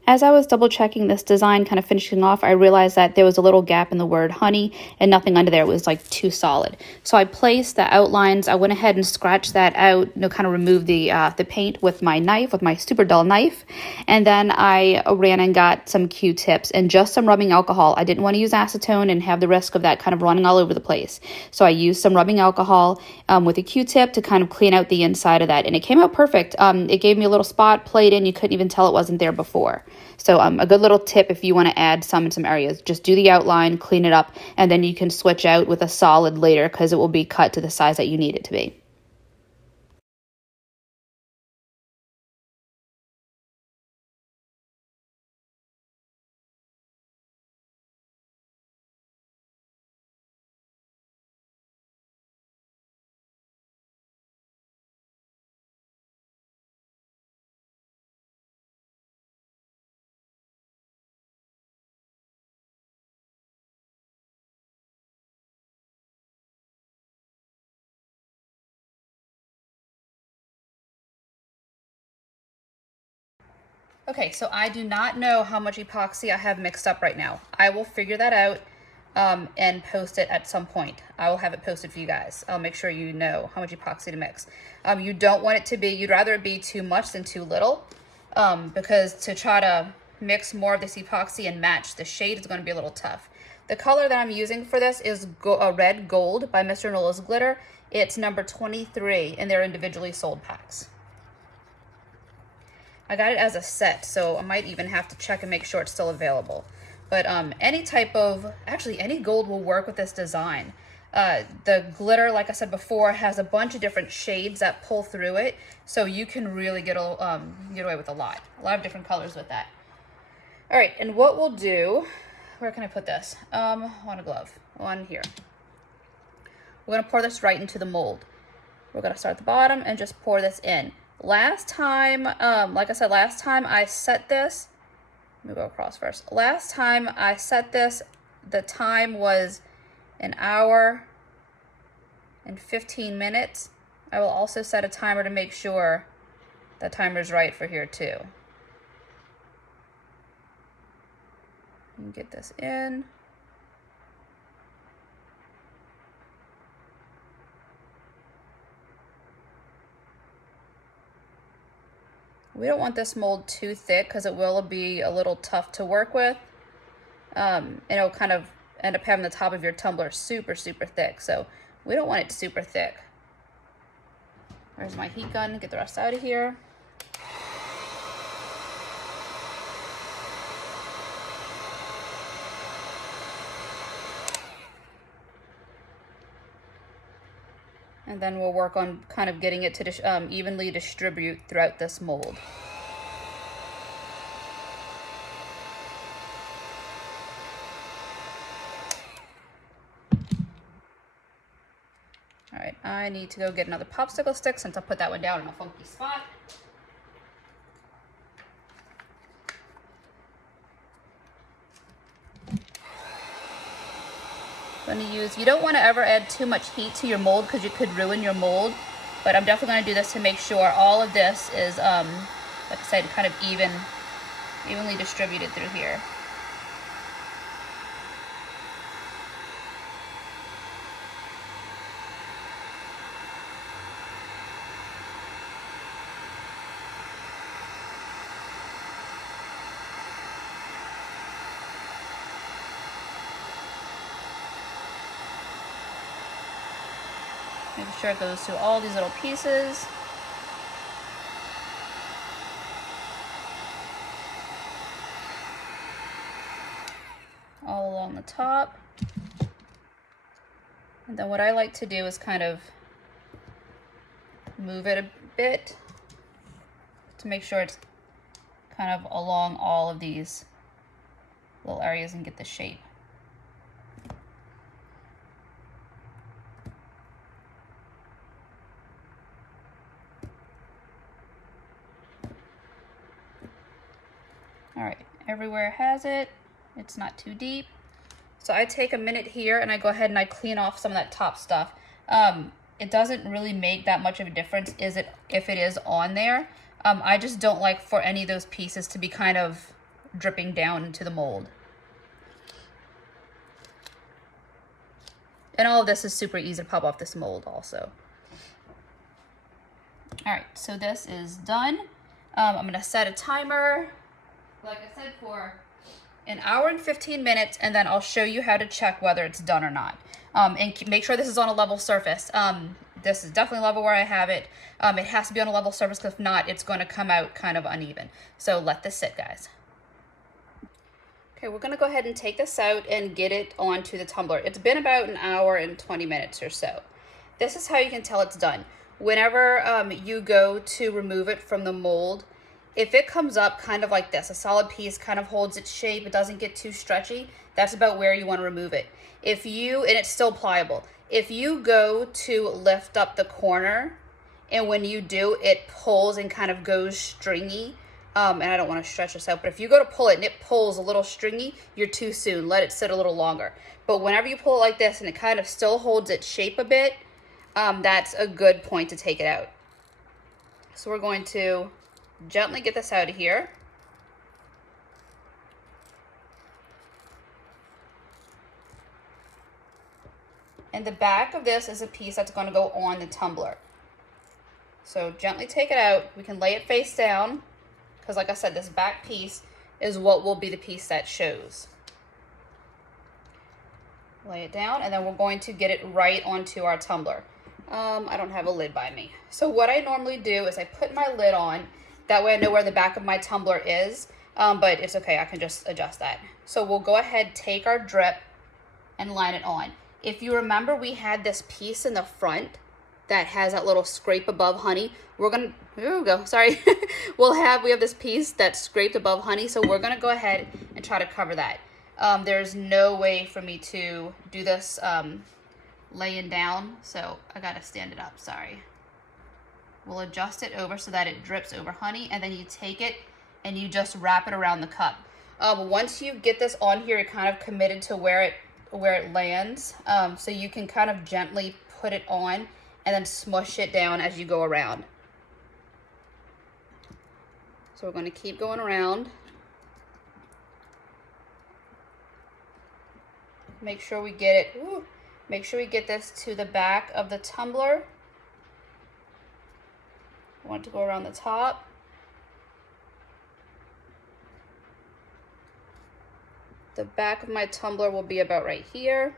As I was double checking this design, kind of finishing off, I realized that there was a little gap in the word honey and nothing under there. It was like too solid. So I placed the outlines. I went ahead and scratched that out, kind of removed the paint with my knife, with my super dull knife. And then I ran and got some Q-tips and just some rubbing alcohol. I didn't want to use acetone and have the risk of that kind of running all over the place. So I used some rubbing alcohol with a Q-tip to kind of clean out the inside of that. And it came out perfect. It gave me a little spot, played in. You couldn't even tell it wasn't there before. So a good little tip if you want to add some in some areas, just do the outline, clean it up, and then you can switch out with a solid later because it will be cut to the size that you need it to be. Okay, so I do not know how much epoxy I have mixed up right now. I will figure that out and post it at some point. I will have it posted for you guys. I'll make sure you know how much epoxy to mix. You don't want it to be, you'd rather it be too much than too little, because to try to mix more of this epoxy and match the shade is going to be a little tough. The color that I'm using for this is Red Gold by Mr. Nola's Glitter. It's number 23, and they're individually sold packs. I got it as a set, so I might even have to check and make sure it's still available. But any type of, actually any gold will work with this design. The glitter, like I said before, has a bunch of different shades that pull through it, so you can really get away with a lot of different colors with that. All right, and what we'll do, where can I put this? On a glove, on here. We're gonna pour this right into the mold. We're gonna start at the bottom and just pour this in. Last time, like I said, last time I set this, let me go across first. Last time I set this, the time was 1 hour and 15 minutes. I will also set a timer to make sure the timer's right for here too. And get this in. We don't want this mold too thick because it will be a little tough to work with. And it'll kind of end up having the top of your tumbler super, super thick. So we don't want it super thick. There's my heat gun, get the rest out of here. And then we'll work on kind of getting it to evenly distribute throughout this mold. All right, I need to go get another popsicle stick since I put that one down in a funky spot. I'm going to use, you don't want to ever add too much heat to your mold because you could ruin your mold, but I'm definitely going to do this to make sure all of this is, like I said, kind of evenly distributed through here. Make sure it goes to all these little pieces. All along the top. And then what I like to do is kind of move it a bit to make sure it's kind of along all of these little areas and get the shape. All right, everywhere has it. It's not too deep. So I take a minute here and I go ahead and I clean off some of that top stuff. It doesn't really make that much of a difference if it is on there. I just don't like for any of those pieces to be kind of dripping down into the mold. And all of this is super easy to pop off this mold also. All right, so this is done. I'm gonna set a timer, like I said, for 1 hour and 15 minutes, and then I'll show you how to check whether it's done or not. And make sure this is on a level surface. This is definitely level where I have it. It has to be on a level surface, because if not, it's going to come out kind of uneven. So let this sit, guys. Okay, we're going to go ahead and take this out and get it onto the tumbler. It's been about 1 hour and 20 minutes or so. This is how you can tell it's done. Whenever you go to remove it from the mold, if it comes up kind of like this, a solid piece kind of holds its shape, it doesn't get too stretchy, that's about where you want to remove it. And it's still pliable. If you go to lift up the corner, and when you do, it pulls and kind of goes stringy, and I don't want to stretch this out, but if you go to pull it and it pulls a little stringy, you're too soon. Let it sit a little longer. But whenever you pull it like this and it kind of still holds its shape a bit, that's a good point to take it out. So we're going to gently get this out of here. And the back of this is a piece that's going to go on the tumbler. So gently take it out. We can lay it face down, because like I said, this back piece is what will be the piece that shows. Lay it down, and then we're going to get it right onto our tumbler. I don't have a lid by me. So what I normally do is I put my lid on. That way I know where the back of my tumbler is, but it's okay, I can just adjust that. So we'll go ahead, take our drip and line it on. If you remember, we had this piece in the front that has that little scrape above honey. We're gonna, here we go, sorry. We have this piece that's scraped above honey, so we're gonna go ahead and try to cover that. There's no way for me to do this laying down, so I gotta stand it up, sorry. We'll adjust it over so that it drips over honey, and then you take it and you just wrap it around the cup. Once you get this on here, you're kind of committed to where it lands, so you can kind of gently put it on and then smush it down as you go around. So we're going to keep going around. Make sure we get it, make sure we get this to the back of the tumbler. I want it to go around the top. The back of my tumbler will be about right here.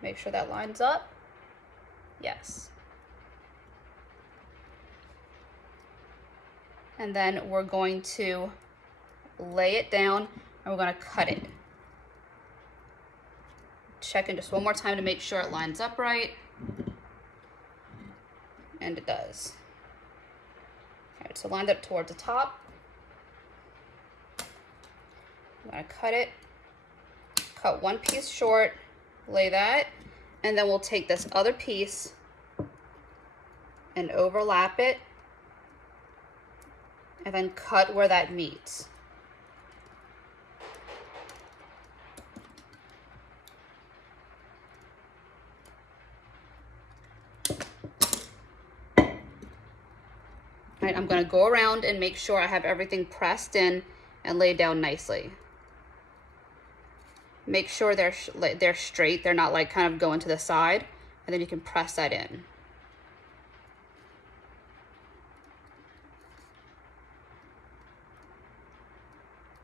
Make sure that lines up. Yes. And then we're going to lay it down and we're going to cut it. Check in just one more time to make sure it lines up right. And it does. All right, so line it towards the top. I'm going to cut it. Cut one piece short, lay that, and then we'll take this other piece and overlap it, and then cut where that meets. All right, I'm going to go around and make sure I have everything pressed in and laid down nicely. Make sure they're straight, they're not like kind of going to the side, and then you can press that in.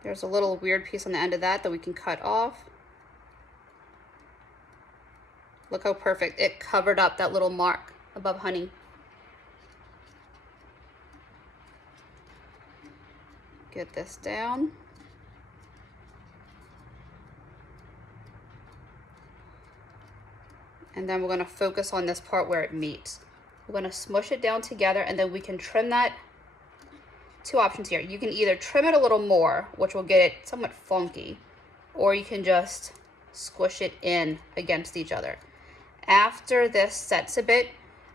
There's a little weird piece on the end of that we can cut off. Look how perfect. It covered up that little mark above honey. Get this down. And then we're going to focus on this part where it meets. We're going to smush it down together, and then we can trim that. Two options here. You can either trim it a little more, which will get it somewhat funky, or you can just squish it in against each other. After this sets a bit,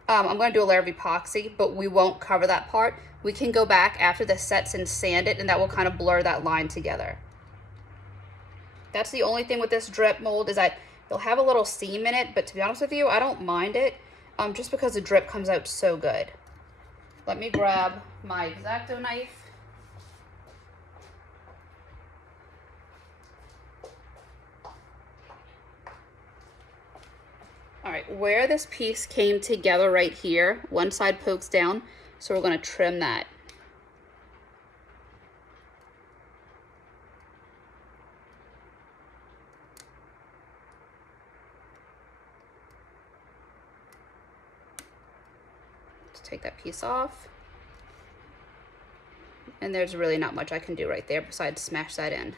I'm going to do a layer of epoxy, but we won't cover that part. We can go back after this sets and sand it, and that will kind of blur that line together. That's the only thing with this drip mold, is that you'll have a little seam in it, but to be honest with you, I don't mind it, just because the drip comes out so good. Let me grab my X-Acto knife. All right, where this piece came together right here, one side pokes down, so we're going to trim that. Take that piece off, and there's really not much I can do right there besides smash that in.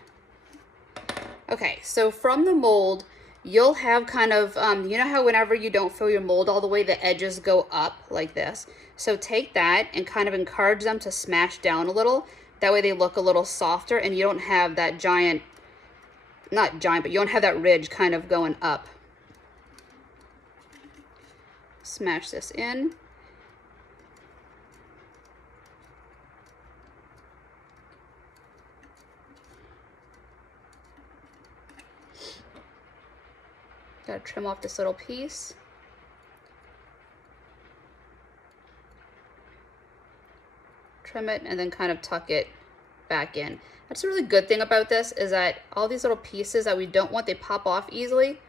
Okay, so from the mold, you'll have kind of, you know how whenever you don't fill your mold all the way, the edges go up like this? So take that and kind of encourage them to smash down a little. That way they look a little softer, and you don't have that giant, not giant, but you don't have that ridge kind of going up. Smash this in. Gotta trim off this little piece. Trim it and then kind of tuck it back in. That's a really good thing about this, is that all these little pieces that we don't want, they pop off easily.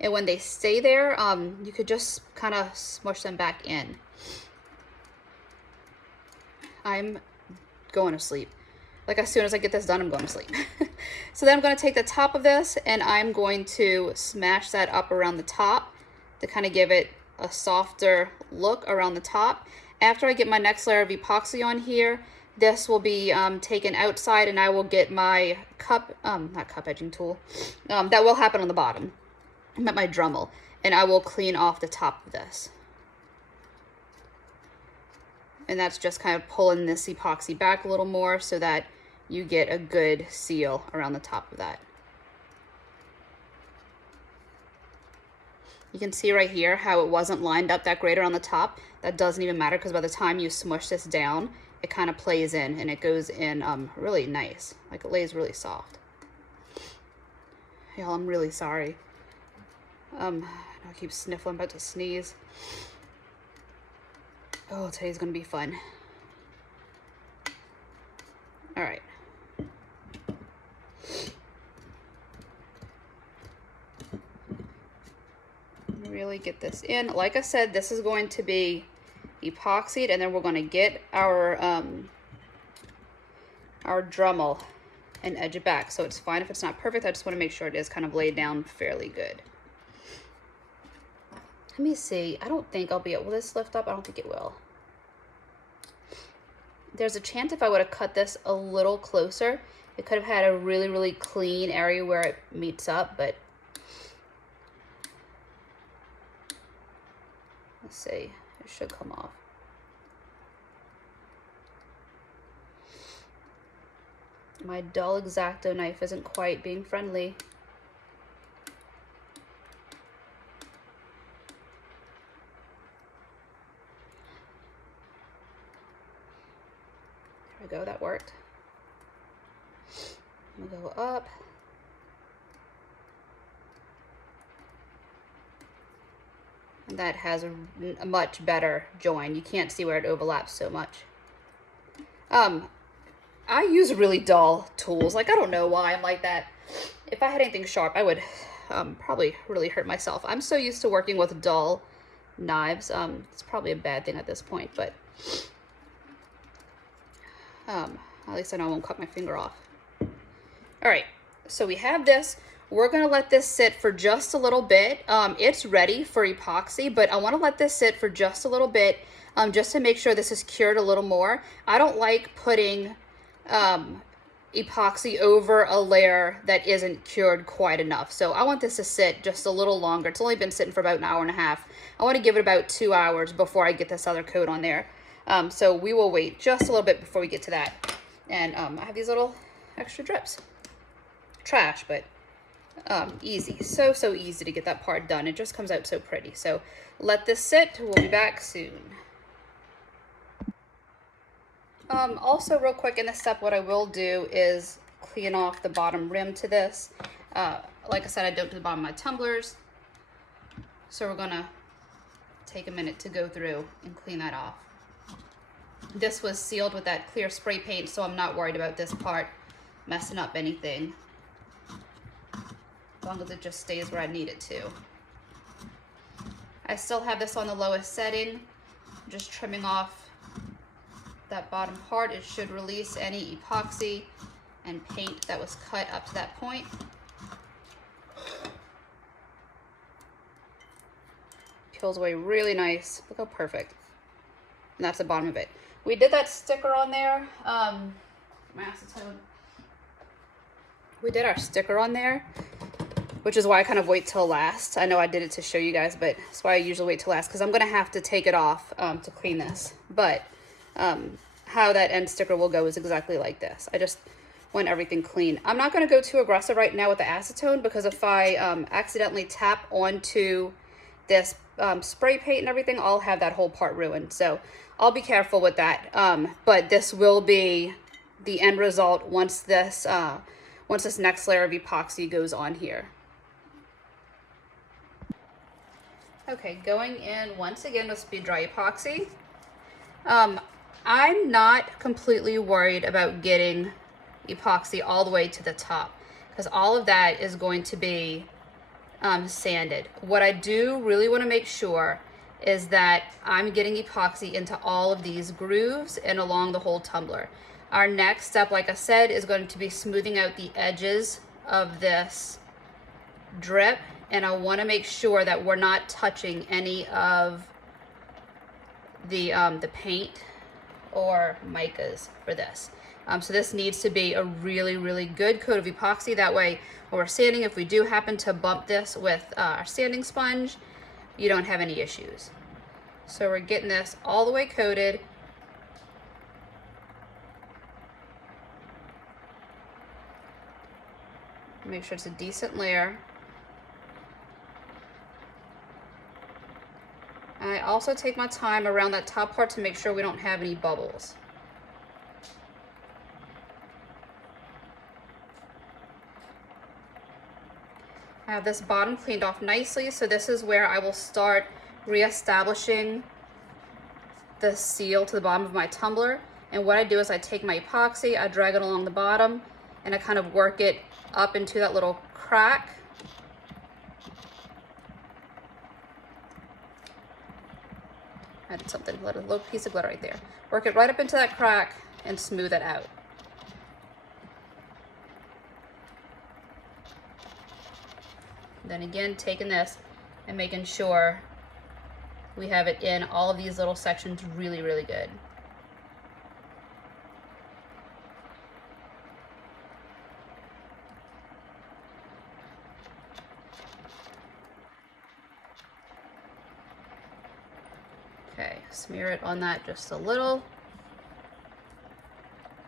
And when they stay there, you could just kind of smush them back in. I'm going to sleep. Like, as soon as I get this done, I'm going to sleep. So then I'm going to take the top of this and I'm going to smash that up around the top to kind of give it a softer look around the top. After I get my next layer of epoxy on here, this will be taken outside, and I will get my not cup edging tool. That will happen on the bottom. I'm at my Dremel, and I will clean off the top of this. And that's just kind of pulling this epoxy back a little more so that you get a good seal around the top of that. You can see right here how it wasn't lined up that great around the top. That doesn't even matter because by the time you smush this down, it kind of plays in and it goes in really nice. Like it lays really soft. Y'all, I'm really sorry. I keep sniffling, I'm about to sneeze. Oh, today's gonna be fun. All right. Really get this in. Like I said, this is going to be epoxied, and then we're going to get our Dremel and edge it back. So it's fine if it's not perfect. I just want to make sure it is kind of laid down fairly good. Let me see. I don't think I'll be able, will this lift up? I don't think it will. There's a chance if I would have cut this a little closer, it could have had a really, really clean area where it meets up, but let's see. It should come off. My dull X-Acto knife isn't quite being friendly. There we go, that worked. I'm gonna go up. And that has a much better join. You can't see where it overlaps so much. I use really dull tools. Like, I don't know why I'm like that. If I had anything sharp, I would probably really hurt myself. I'm so used to working with dull knives. It's probably a bad thing at this point, but at least I know I won't cut my finger off. All right, so we have this. We're gonna let this sit for just a little bit. It's ready for epoxy, but I wanna let this sit for just a little bit just to make sure this is cured a little more. I don't like putting epoxy over a layer that isn't cured quite enough. So I want this to sit just a little longer. It's only been sitting for about an hour and a half. I wanna give it about 2 hours before I get this other coat on there. So we will wait just a little bit before we get to that. And I have these little extra drips. Trash, but easy. So easy to get that part done. It just comes out so pretty. So let this sit. We'll be back soon. Also real quick in this step, what I will do is clean off the bottom rim to this. Like I said, I don't do the bottom of my tumblers. So we're gonna take a minute to go through and clean that off. This was sealed with that clear spray paint, so I'm not worried about this part messing up anything. As long as it just stays where I need it to. I still have this on the lowest setting. I'm just trimming off that bottom part. It should release any epoxy and paint that was cut up to that point. Peels away really nice. Look how perfect. And that's the bottom of it. We did that sticker on there. My acetone. We did our sticker on there, which is why I kind of wait till last. I know I did it to show you guys, but that's why I usually wait till last, because I'm gonna have to take it off to clean this. But how that end sticker will go is exactly like this. I just want everything clean. I'm not gonna go too aggressive right now with the acetone, because if I accidentally tap onto this spray paint and everything, I'll have that whole part ruined. So I'll be careful with that. But this will be the end result once this next layer of epoxy goes on here. Okay, going in once again with Speed Dry Epoxy. I'm not completely worried about getting epoxy all the way to the top, because all of that is going to be sanded. What I do really want to make sure is that I'm getting epoxy into all of these grooves and along the whole tumbler. Our next step, like I said, is going to be smoothing out the edges of this drip, and I want to make sure that we're not touching any of the paint or micas for this. So this needs to be a really, really good coat of epoxy. That way, when we're sanding, if we do happen to bump this with our sanding sponge, you don't have any issues. So we're getting this all the way coated. Make sure it's a decent layer. And I also take my time around that top part to make sure we don't have any bubbles. I have this bottom cleaned off nicely, so this is where I will start reestablishing the seal to the bottom of my tumbler. And what I do is I take my epoxy, I drag it along the bottom, and I kind of work it up into that little crack. I did something, a little piece of glitter right there. Work it right up into that crack and smooth it out. Then again, taking this and making sure we have it in all of these little sections really, really good. Okay, smear it on that just a little,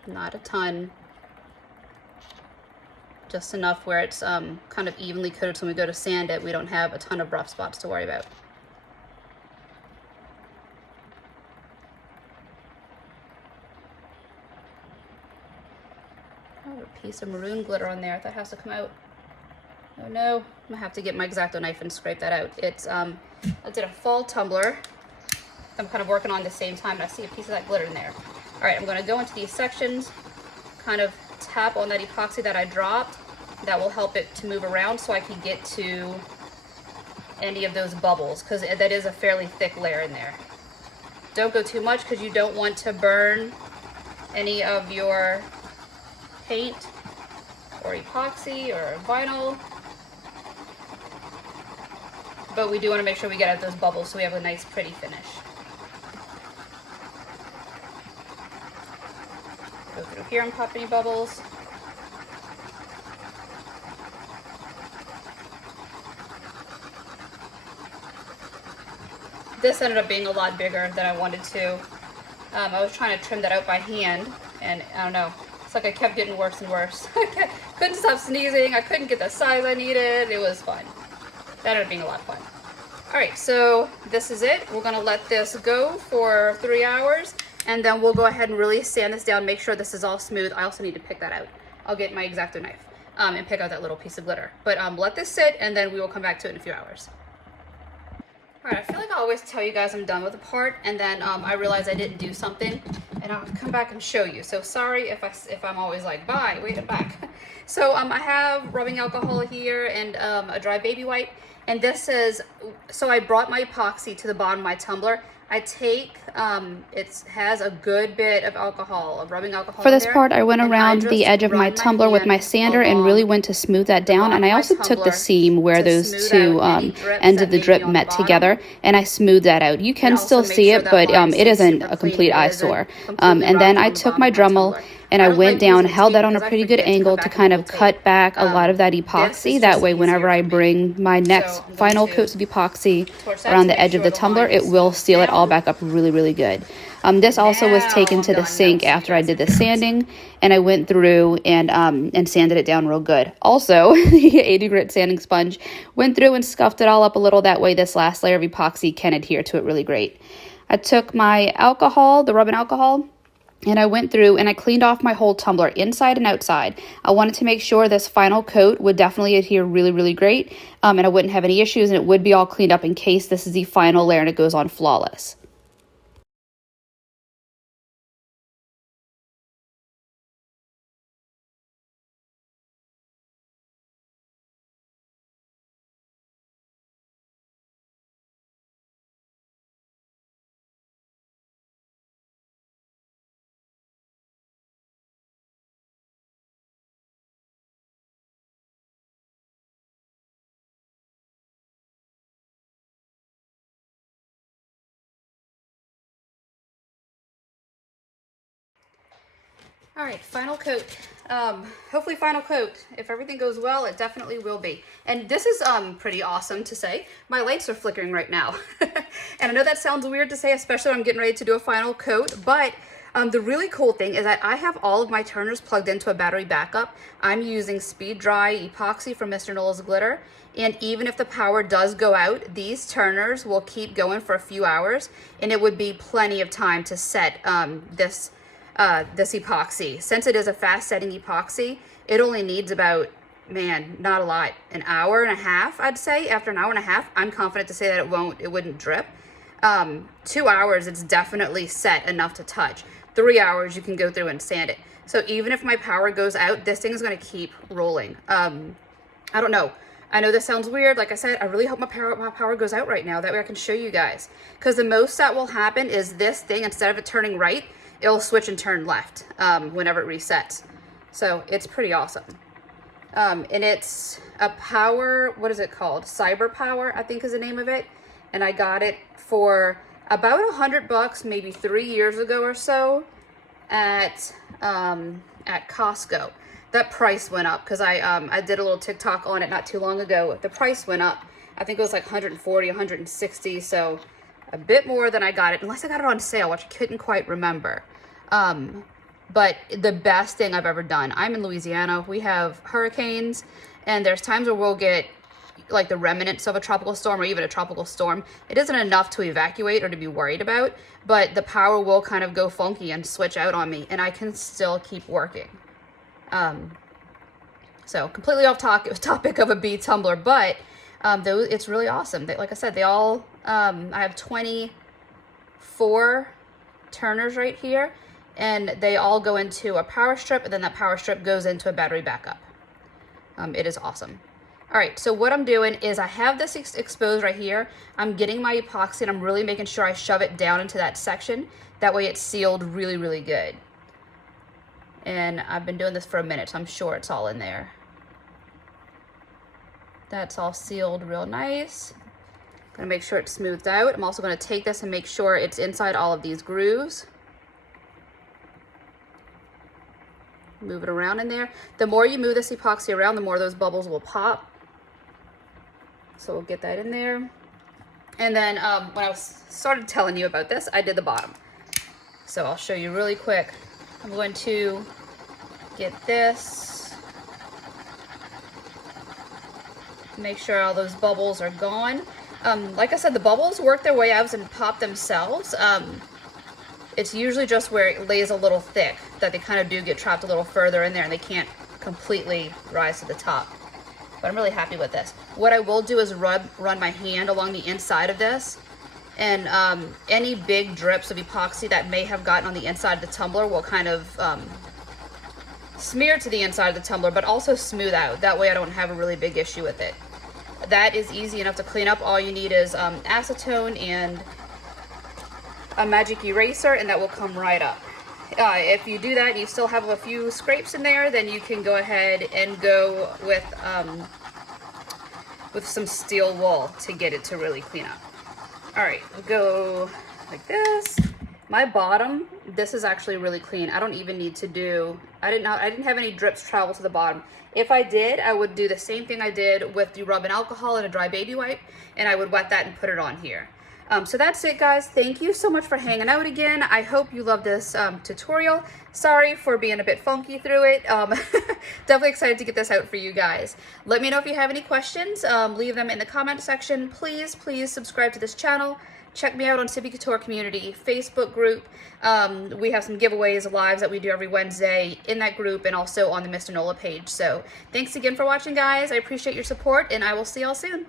not a ton. Just enough where it's kind of evenly coated so when we go to sand it, we don't have a ton of rough spots to worry about. Oh, a piece of maroon glitter on there. That has to come out. Oh no, I'm gonna have to get my X-Acto knife and scrape that out. It's, I did a fall tumbler. I'm kind of working on at the same time, and I see a piece of that glitter in there. All right, I'm gonna go into these sections, kind of tap on that epoxy that I dropped. That will help it to move around so I can get to any of those bubbles, because that is a fairly thick layer in there. Don't go too much because you don't want to burn any of your paint or epoxy or vinyl. But we do want to make sure we get out those bubbles so we have a nice pretty finish. Go through here and pop any bubbles. This ended up being a lot bigger than I wanted to. I was trying to trim that out by hand, and I don't know, it's like I kept getting worse and worse. I couldn't stop sneezing, I couldn't get the size I needed. It was fun. That ended up being a lot of fun. All right, so this is it. We're gonna let this go for 3 hours, and then we'll go ahead and really sand this down, make sure this is all smooth. I also need to pick that out. I'll get my X-Acto knife and pick out that little piece of glitter. But let this sit, and then we will come back to it in a few hours. All right, I feel like I always tell you guys I'm done with a part, and then I realize I didn't do something, and I'll come back and show you. So sorry if I'm always like, bye, wait it back. So I have rubbing alcohol here and a dry baby wipe, and this is, so I brought my epoxy to the bottom of my tumbler. I take, it has a good bit of alcohol, of rubbing alcohol. For this part, I went around the edge of my tumbler with my sander and really went to smooth that down. And I also took the seam where those two ends of the drip met together, and I smoothed that out. You can still see it, but it isn't a complete eyesore. And then I took my Dremel and I went down, held that on a pretty good angle to kind of cut back a lot of that epoxy. That way, whenever I bring my next final coats of epoxy around the edge of the tumbler, it will seal it all back up really, really good. This also was taken to the sink after I did the sanding, and I went through and sanded it down real good. Also, the 80 grit sanding sponge went through and scuffed it all up a little. That way, this last layer of epoxy can adhere to it really great. I took my alcohol, the rubbing alcohol, and I went through and I cleaned off my whole tumbler inside and outside. I wanted to make sure this final coat would definitely adhere really, really great, and I wouldn't have any issues, and it would be all cleaned up in case this is the final layer and it goes on flawless. All right, final coat. Hopefully final coat. If everything goes well, it definitely will be. And this is pretty awesome to say. My lights are flickering right now. And I know that sounds weird to say, especially when I'm getting ready to do a final coat, but the really cool thing is that I have all of my turners plugged into a battery backup. I'm using Speed Dry Epoxy from Mr. Nola's Glitter. And even if the power does go out, these turners will keep going for a few hours, and it would be plenty of time to set this epoxy. Since it is a fast setting epoxy, it only needs about, man, not a lot, an hour and a half, I'd say. After an hour and a half, I'm confident to say that it wouldn't drip. 2 hours, it's definitely set enough to touch. 3 hours, you can go through and sand it. So even if my power goes out, this thing is going to keep rolling. I don't know. I know this sounds weird. Like I said, I really hope my power goes out right now. That way I can show you guys. Because the most that will happen is this thing, instead of it turning right, it'll switch and turn left whenever it resets. So it's pretty awesome. And it's a power, what is it called? Cyber Power, I think is the name of it. And I got it for about $100, maybe 3 years ago or so at Costco. That price went up because I did a little TikTok on it not too long ago. The price went up. I think it was like 140, 160, so a bit more than I got it, unless I got it on sale, which I couldn't quite remember. But the best thing I've ever done. I'm in Louisiana. We have hurricanes, and there's times where we'll get like the remnants of a tropical storm or even a tropical storm. It isn't enough to evacuate or to be worried about, but the power will kind of go funky and switch out on me, and I can still keep working. So completely off topic of a bee tumbler, but it's really awesome. Like I said, they all, I have 24 turners right here, and they all go into a power strip, and then that power strip goes into a battery backup. It is awesome. All right, so what I'm doing is I have this exposed right here. I'm getting my epoxy, and I'm really making sure I shove it down into that section. That way it's sealed really, really good. And I've been doing this for a minute, so I'm sure it's all in there. That's all sealed real nice. Gonna make sure it's smoothed out. I'm also gonna take this and make sure it's inside all of these grooves. Move it around in there. The more you move this epoxy around, the more those bubbles will pop. So we'll get that in there. And then when I started telling you about this, I did the bottom. So I'll show you really quick. I'm going to get this, make sure all those bubbles are gone. Like I said, the bubbles work their way out and pop themselves. It's usually just where it lays a little thick that they kind of do get trapped a little further in there and they can't completely rise to the top. But I'm really happy with this. What I will do is run my hand along the inside of this, and any big drips of epoxy that may have gotten on the inside of the tumbler will kind of smear to the inside of the tumbler, but also smooth out. That way I don't have a really big issue with it. That is easy enough to clean up. All you need is acetone and a magic eraser, and that will come right up. If you do that and you still have a few scrapes in there, then you can go ahead and go with some steel wool to get it to really clean up. All right, we'll go like this. My bottom, this is actually really clean. I don't even need to do, I didn't have any drips travel to the bottom. If I did, I would do the same thing I did with the rub and alcohol and a dry baby wipe, and I would wet that and put it on here. So that's it, guys. Thank you so much for hanging out again. I hope you love this tutorial. Sorry for being a bit funky through it. Definitely excited to get this out for you guys. Let me know if you have any questions. Leave them in the comment section. Please subscribe to this channel. Check me out on Sippie Couture Community Facebook group. We have some giveaways lives that we do every Wednesday in that group, and also on the Mr. Nola page. So thanks again for watching, guys. I appreciate your support, and I will see y'all soon.